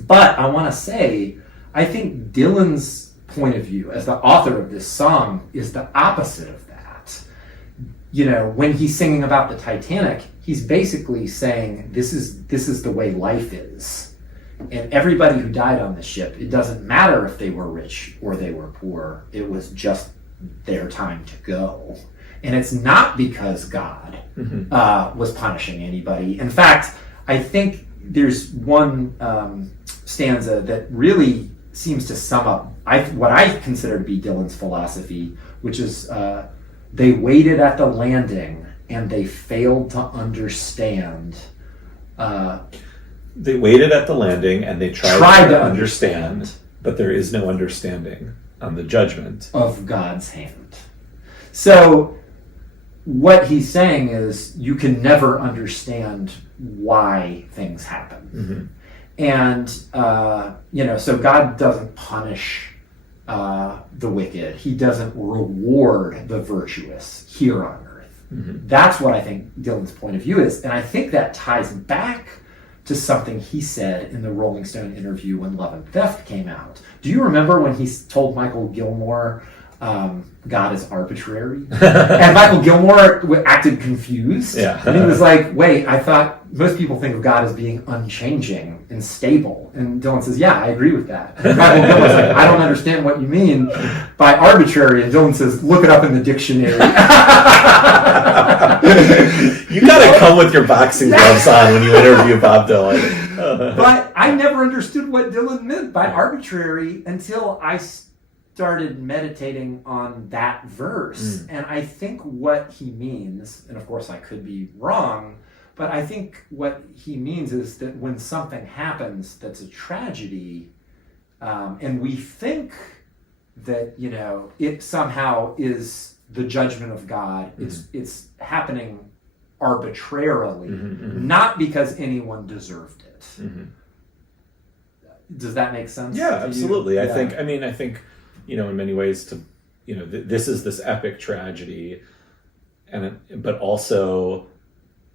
But I want to say, I think Dylan's point of view as the author of this song is the opposite of that. When he's singing about the Titanic, he's basically saying this is the way life is. And everybody who died on the ship, it doesn't matter if they were rich or they were poor. It was just their time to go. And it's not because God was punishing anybody. In fact, I think there's one stanza that really seems to sum up what I consider to be Dylan's philosophy, which is... they waited at the landing and they failed to understand. They waited at the landing and they tried to understand, but there is no understanding on the judgment of God's hand. So what he's saying is you can never understand why things happen. Mm-hmm. And, so God doesn't punish the wicked. He doesn't reward the virtuous here on earth. Mm-hmm. That's what I think Dylan's point of view is. And I think that ties back to something he said in the Rolling Stone interview when Love and Theft came out. Do you remember when he told Michael Gilmore, God is arbitrary? And Michael Gilmore acted confused. Yeah. And he was like, wait, I thought most people think of God as being unchanging and stable. And Dylan says, yeah, I agree with that. And Michael Gilmore's like, I don't understand what you mean by arbitrary. And Dylan says, look it up in the dictionary. You gotta come with your boxing gloves on when you interview Bob Dylan. But I never understood what Dylan meant by arbitrary until I started meditating on that verse. And I think what he means, and of course I could be wrong, but I think what he means is that when something happens that's a tragedy, and we think that, it somehow is the judgment of God, it's happening arbitrarily, not because anyone deserved it. Mm-hmm. Does that make sense? Yeah, absolutely. I think, in many ways this is this epic tragedy, but also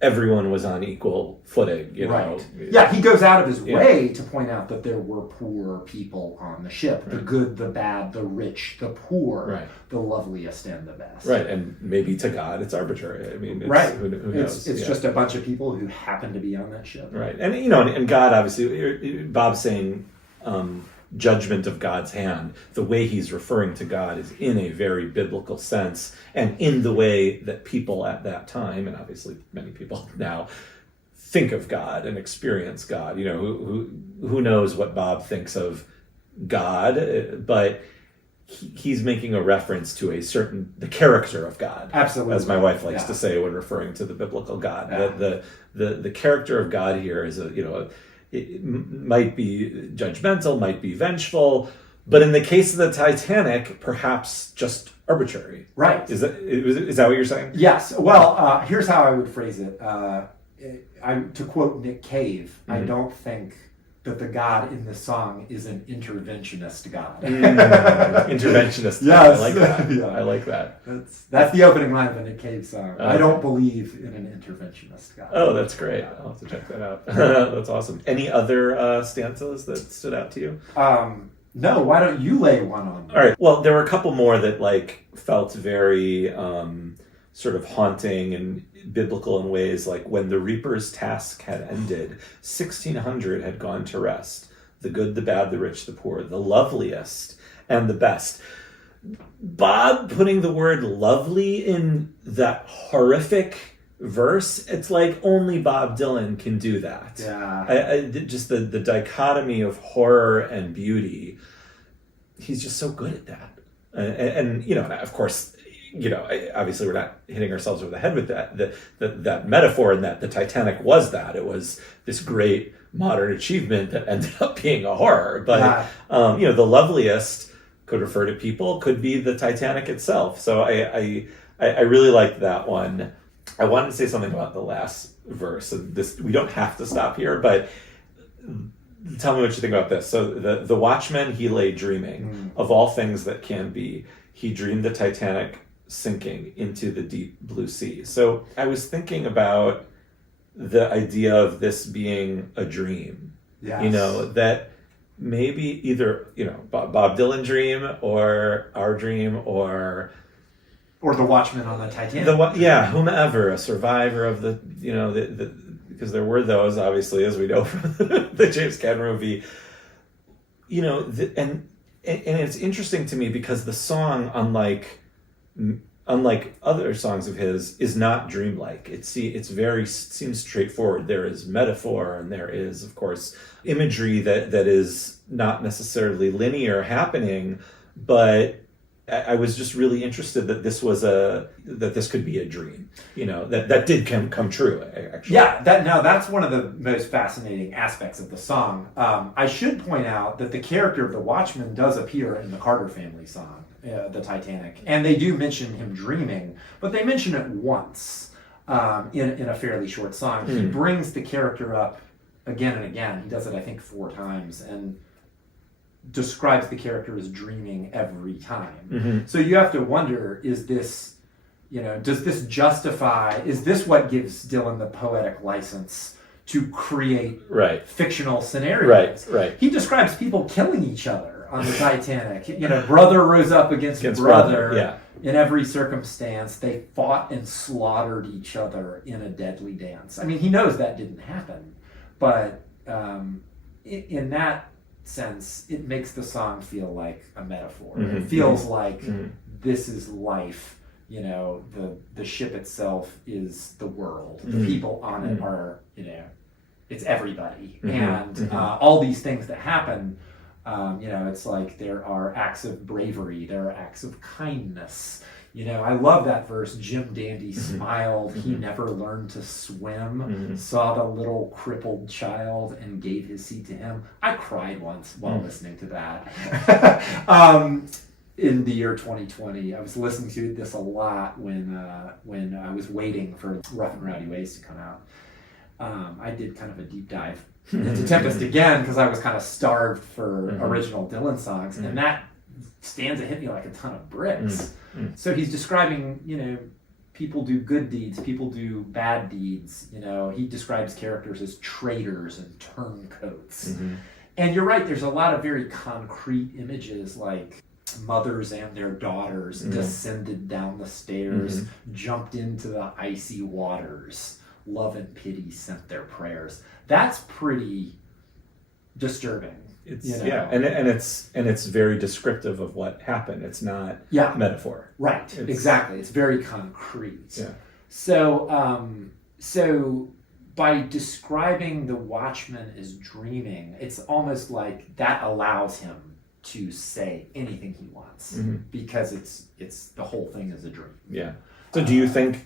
everyone was on equal footing, right. Yeah, he goes out of his way to point out that there were poor people on the ship. Right. The good, the bad, the rich, the poor, right. The loveliest and the best. Right, and maybe to God it's arbitrary. Right. Who knows? It's just a bunch of people who happen to be on that ship. Right, and and God, obviously, Bob's saying judgment of God's hand. The way he's referring to God is in a very biblical sense, and in the way that people at that time, and obviously many people now, think of God and experience God. Who knows what Bob thinks of God, but he's making a reference to the character of God. Absolutely. As my wife likes to say when referring to the biblical God. Yeah. The character of God here is it might be judgmental, might be vengeful, but in the case of the Titanic, perhaps just arbitrary. Right. Is that what you're saying? Yes. Well, here's how I would phrase it. To quote Nick Cave, I don't think that the God in the song is an interventionist God. Interventionist. Yes. I like that. Yeah. I like that. That's the opening line of the Nick Cave song. I don't believe in an interventionist God. Oh, that's great. I'll have to check that out. That's awesome. Any other stanzas that stood out to you? No, why don't you lay one on me? All right. Well, there were a couple more that felt very sort of haunting and biblical in ways, like when the reaper's task had ended, 1,600 had gone to rest. The good, the bad, the rich, the poor, the loveliest and the best. Bob putting the word lovely in that horrific verse, it's like only Bob Dylan can do that. Just the dichotomy of horror and beauty. He's just so good at that. And you know, of course, you know, obviously we're not hitting ourselves over the head with that metaphor, and that the Titanic was that. It was this great modern achievement that ended up being a horror. But you know, the loveliest could refer to people, could be the Titanic itself. So I really liked that one. I wanted to say something about the last verse. And this, we don't have to stop here, but tell me what you think about this. So the watchman, he lay dreaming of all things that can be. He dreamed the Titanic sinking into the deep blue sea. So I was thinking about the idea of this being a dream. Yes. You know, that maybe either, you know, Bob Dylan dream, or our dream, or the watchman on the Titanic. Whomever, a survivor of the, you know, because there were those, obviously, as we know from the James Cameron movie. You know, and it's interesting to me because the song, unlike other songs of his, is not dreamlike. Seems straightforward. There is metaphor, and there is, of course, imagery that is not necessarily linear happening, but I was just really interested that this could be a dream. You know, that did come true, actually. Yeah, that's one of the most fascinating aspects of the song. I should point out that the character of the Watchman does appear in the Carter Family song, the Titanic, and they do mention him dreaming, but they mention it once in a fairly short song. He brings the character up again and again. He does it, I think, 4 times, and describes the character as dreaming every time. So you have to wonder, is this, you know, does this justify, is this what gives Dylan the poetic license to create fictional scenarios? Right. He describes people killing each other on the Titanic. You know, brother rose up against brother. Yeah. In every circumstance, they fought and slaughtered each other in a deadly dance. I mean, he knows that didn't happen, but in that sense, it makes the song feel like a metaphor. It feels like this is life. You know, the ship itself is the world. The people on it are, you know, it's everybody. And all these things that happen, you know, it's like there are acts of bravery, there are acts of kindness. You know, I love that verse. Jim Dandy smiled. He never learned to swim. Saw the little crippled child and gave his seat to him. I cried once while listening to that. In the year 2020, I was listening to this a lot when I was waiting for Rough and Rowdy Ways to come out. I did kind of a deep dive into Tempest again because I was kind of starved for original Dylan songs, and that stanza hit me like a ton of bricks. So he's describing, you know, people do good deeds, people do bad deeds. You know, he describes characters as traitors and turncoats. And you're right, there's a lot of very concrete images, like mothers and their daughters descended down the stairs, jumped into the icy waters. Love and pity sent their prayers. That's pretty disturbing. It's, you know? Yeah, and it's very descriptive of what happened. It's not metaphor. Right. Exactly. It's very concrete. Yeah. So by describing the Watchman as dreaming, it's almost like that allows him to say anything he wants because it's the whole thing is a dream. Yeah. So do you think,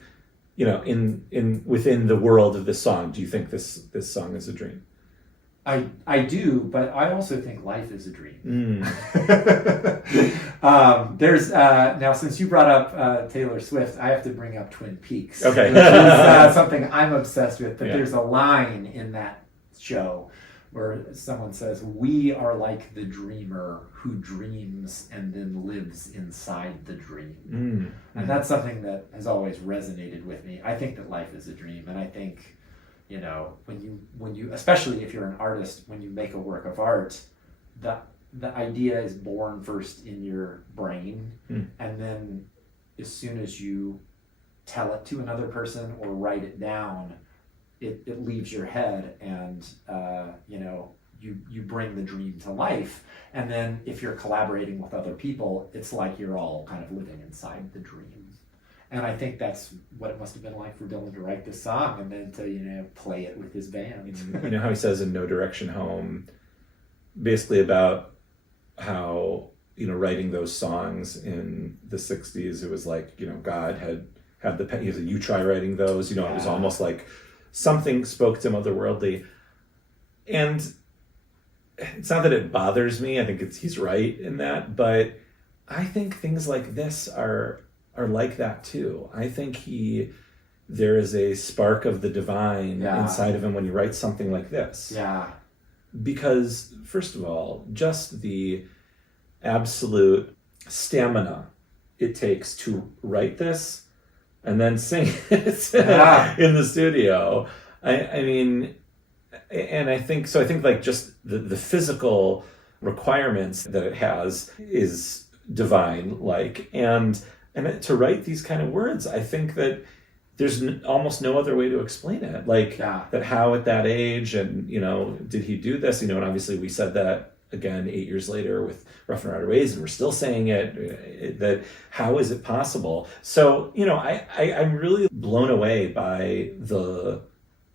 you know, in within the world of this song, do you think this song is a dream? I do, but I also think life is a dream. There's now, since you brought up Taylor Swift, I have to bring up Twin Peaks, okay, which is something I'm obsessed with. But there's a line in that show where someone says, "We are like the dreamer who dreams and then lives inside the dream," and that's something that has always resonated with me. I think that life is a dream, and I think, you know, when you, especially if you're an artist, when you make a work of art, the idea is born first in your brain, and then as soon as you tell it to another person or write it down, it leaves your head, and you know, you bring the dream to life. And then if you're collaborating with other people, it's like you're all kind of living inside the dream. And I think that's what it must have been like for Dylan to write this song and then to, play it with his band. You know how he says in No Direction Home, basically about how, writing those songs in the 60s, it was like, God had the pen. He said, you try writing those, It was almost like something spoke to him otherworldly. And it's not that it bothers me. I think he's right in that, but I think things like this are like that too. I think there is a spark of the divine inside of him when you write something like this. Yeah. Because, first of all, just the absolute stamina it takes to write this and then sing it in the studio. I mean, and I think like just the physical requirements that it has is divine, and to write these kind of words, I think that there's almost no other way to explain it. That how at that age, and did he do this? And obviously we said that again 8 years later with Rough and Rider Ways, and we're still saying it. That how is it possible? So I'm really blown away by the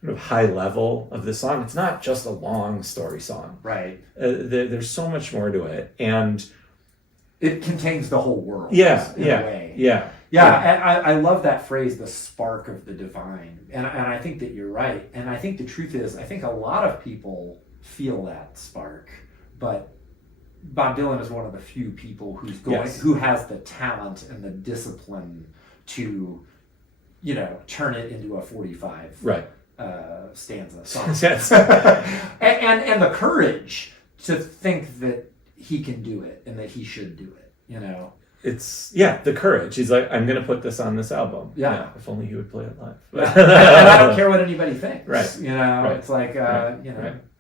sort of high level of this song. It's not just a long story song, right? There's so much more to it, and it contains the whole world. In a way. And I love that phrase, the spark of the divine, and I think that you're right. And I think the truth is, I think a lot of people feel that spark, but Bob Dylan is one of the few people who has the talent and the discipline to, turn it into a 45 stanza song. Yes. and the courage to think that he can do it and that he should do it, It's the courage. He's like, I'm going to put this on this album. Yeah. If only he would play it live. And I don't care what anybody thinks. Right. It's like,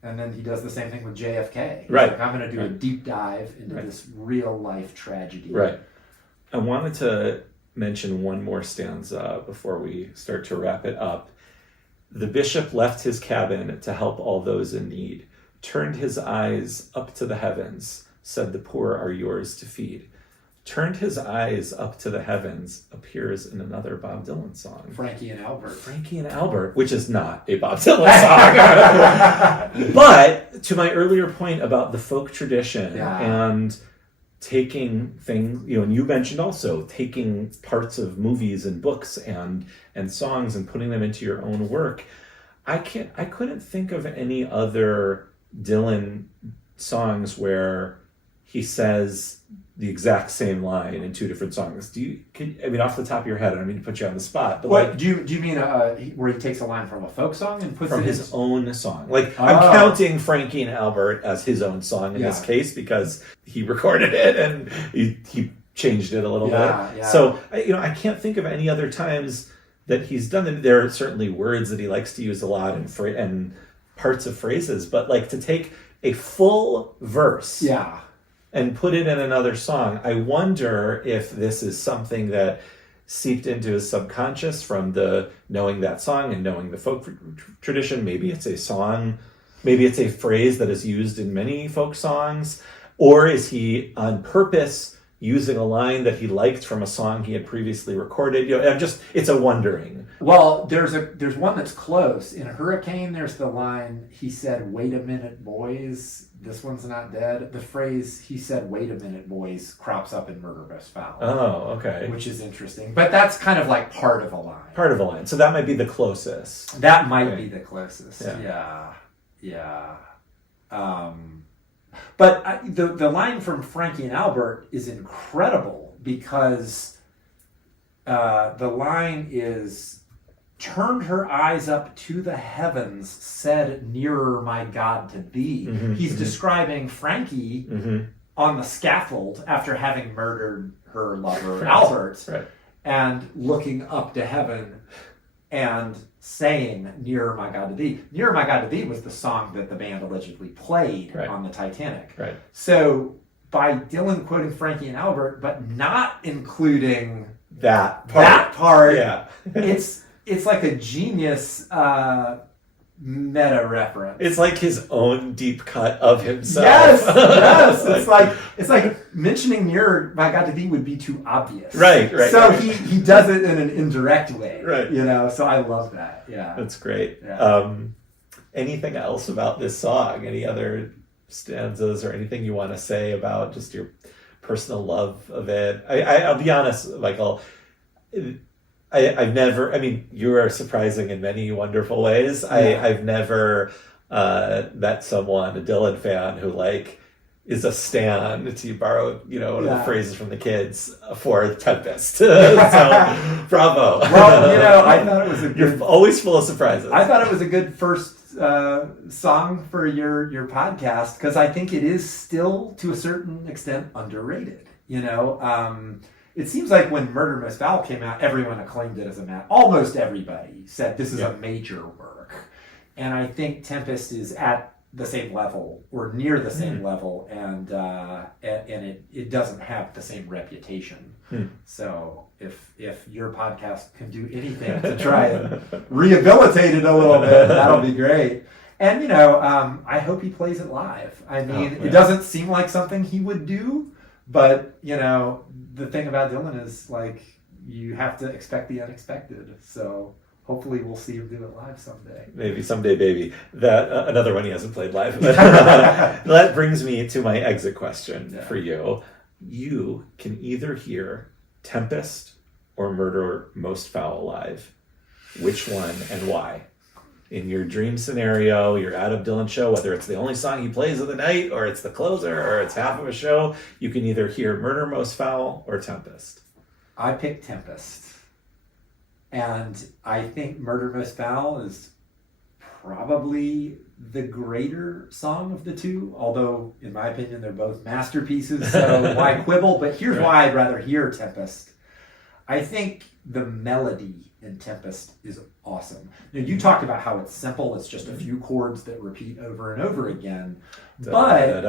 and then he does the same thing with JFK. He's like, I'm going to do a deep dive into this real life tragedy. Right. I wanted to mention one more stanza before we start to wrap it up. The bishop left his cabin to help all those in need, turned his eyes up to the heavens, said the poor are yours to feed. Turned his eyes up to the heavens appears in another Bob Dylan song. Frankie and Albert, which is not a Bob Dylan song. But to my earlier point about the folk tradition and taking things, and you mentioned also taking parts of movies and books and songs and putting them into your own work. I couldn't think of any other Dylan songs where he says the exact same line in two different songs. Off the top of your head, I don't mean to put you on the spot, but what do you mean where he takes a line from a folk song and puts from it his own song? I'm counting Frankie and Albert as his own song in this case because he recorded it and he changed it a little bit. Yeah. So I can't think of any other times that he's done it. There are certainly words that he likes to use a lot and parts of phrases, but to take a full verse and put it in another song. I wonder if this is something that seeped into his subconscious from knowing that song and knowing the folk tradition. Maybe it's a song, maybe it's a phrase that is used in many folk songs, or is he on purpose using a line that he liked from a song he had previously recorded? It's a wondering. Well, there's one that's close. In Hurricane, there's the line, he said, "Wait a minute, boys, this one's not dead." The phrase, he said, "Wait a minute, boys," crops up in Murder Best Foul. Oh, okay. Which is interesting. But that's kind of like part of a line. Part of a line. So that might be the closest. That might be the closest. Yeah. But the line from Frankie and Albert is incredible because the line is, "Turned her eyes up to the heavens, said, 'Nearer, my God, to thee.'" He's describing Frankie on the scaffold after having murdered her lover, Albert, and looking up to heaven and saying, "Nearer, my God, to thee." "Nearer, my God, to thee" was the song that the band allegedly played on the Titanic. Right. So by Dylan quoting Frankie and Albert, but not including that part, it's like a genius meta reference. It's like his own deep cut of himself. Yes. It's like mentioning your "My God to Thee" would be too obvious. Right. So he does it in an indirect way. Right. So I love that. Yeah. That's great. Yeah. Anything else about this song? Any other stanzas or anything you want to say about just your personal love of it? I'll be honest, Michael. I've never. I mean, you are surprising in many wonderful ways. Yeah. I've never met someone, a Dylan fan, who is a stan, to borrow one of the phrases from the kids, for Tempest. So bravo. Well, I thought it was a good. You're always full of surprises. I thought it was a good first song for your podcast, because I think it is still to a certain extent underrated. It seems like when Murder Most Foul came out, everyone acclaimed it as almost everybody said this is a major work. And I think Tempest is at the same level or near the same level, and it doesn't have the same reputation. So if your podcast can do anything to try and rehabilitate it a little bit, that'll be great. And I hope he plays it live. I mean, it doesn't seem like something he would do, but the thing about Dylan is you have to expect the unexpected. So hopefully we'll see him do it live someday. Maybe someday, baby. That another one he hasn't played live. That brings me to my exit question for you. You can either hear Tempest or Murder Most Foul live. Which one and why? In your dream scenario, your Adam Dylan show, whether it's the only song he plays of the night, or it's the closer, or it's half of a show, you can either hear Murder Most Foul or Tempest. I picked Tempest. And I think Murder Most Foul is probably the greater song of the two, although, in my opinion, they're both masterpieces, so why quibble? But here's why I'd rather hear Tempest. I think the melody in Tempest is awesome. Now, you talked about how it's simple. It's just a few chords that repeat over and over again. But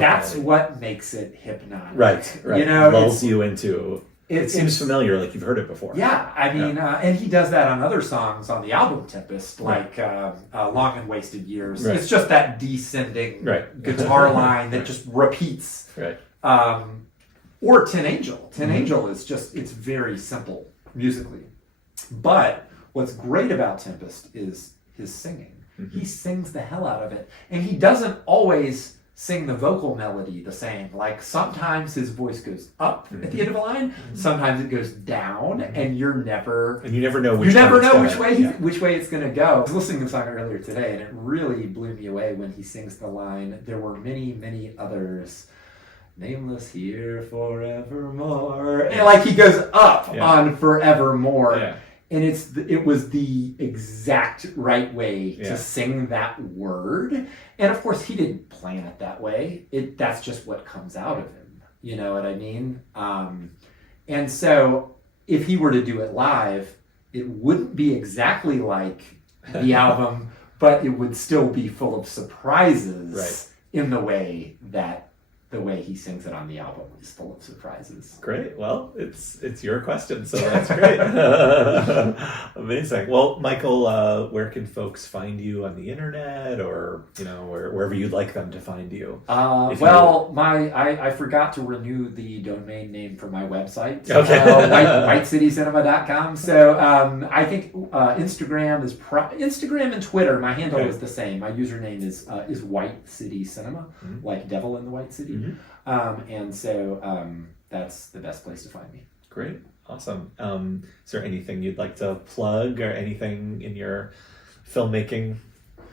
that's what makes it hypnotic. Right. Lulls you into... It seems familiar, like you've heard it before. Yeah, I mean, and he does that on other songs on the album Tempest, like Long and Wasted Years. Right. It's just that descending guitar line that just repeats. Right. Or Tin Angel. Tin Angel is just, it's very simple musically. But what's great about Tempest is his singing. He sings the hell out of it. And he doesn't always sing the vocal melody the same. Like sometimes his voice goes up at the end of a line, sometimes it goes down, and you never know which way it's going to go. I was listening to the song earlier today, and it really blew me away when he sings the line, "There were many, many others, nameless here forevermore." And he goes up on forevermore. Yeah. And it was the exact right way to sing that word. And of course, he didn't plan it that way. That's just what comes out of him. You know what I mean? And so if he were to do it live, it wouldn't be exactly like the album, but it would still be full of surprises in the way he sings it on the album is full of surprises. Great. Well, it's your question, so that's great. Amazing. Well, Michael, where can folks find you on the internet, or wherever you'd like them to find you? I forgot to renew the domain name for my website. Okay. whitecitycinema.com. So I think Instagram is Instagram and Twitter. My handle is the same. My username is White City Cinema, like Devil in the White City. And so that's the best place to find me. Great. Awesome. Is there anything you'd like to plug, or anything in your filmmaking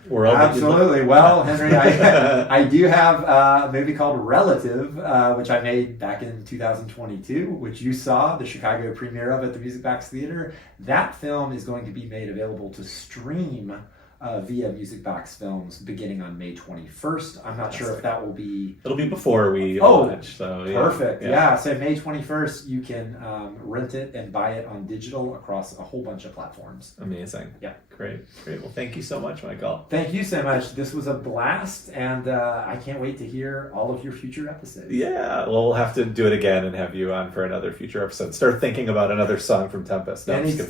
world? Absolutely. Well, Henry, I do have a movie called Relative, which I made back in 2022, which you saw the Chicago premiere of at the Music Box Theater. That film is going to be made available to stream via Music Box Films beginning on May 21st. I'm not sure if that will be... It'll be before we launch. So Perfect. Yeah. So May 21st, you can rent it and buy it on digital across a whole bunch of platforms. Amazing. Yeah. Great. Well, thank you so much, Michael. Thank you so much. This was a blast, and I can't wait to hear all of your future episodes. Yeah. Well, we'll have to do it again and have you on for another future episode. Start thinking about another song from Tempest. No, Anytime,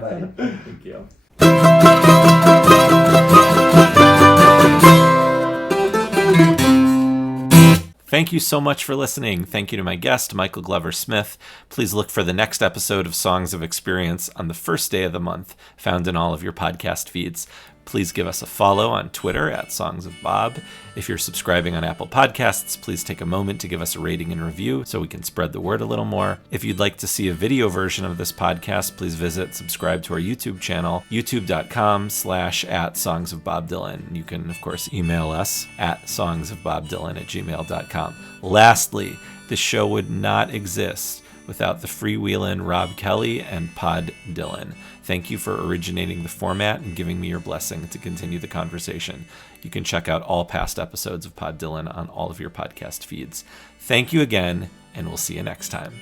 buddy. Thank you. Thank you so much for listening. Thank you to my guest, Michael Glover Smith. Please look for the next episode of Songs of Experience on the first day of the month, found in all of your podcast feeds. Please give us a follow on Twitter at Songs of Bob. If you're subscribing on Apple Podcasts, please take a moment to give us a rating and review so we can spread the word a little more. If you'd like to see a video version of this podcast, please subscribe to our YouTube channel, youtube.com/@songsofbobdylan. You can, of course, email us at songsofbobdylan@gmail.com. Lastly, this show would not exist without the freewheelin' Rob Kelly and Pod Dylan. Thank you for originating the format and giving me your blessing to continue the conversation. You can check out all past episodes of Pod Dylan on all of your podcast feeds. Thank you again, and we'll see you next time.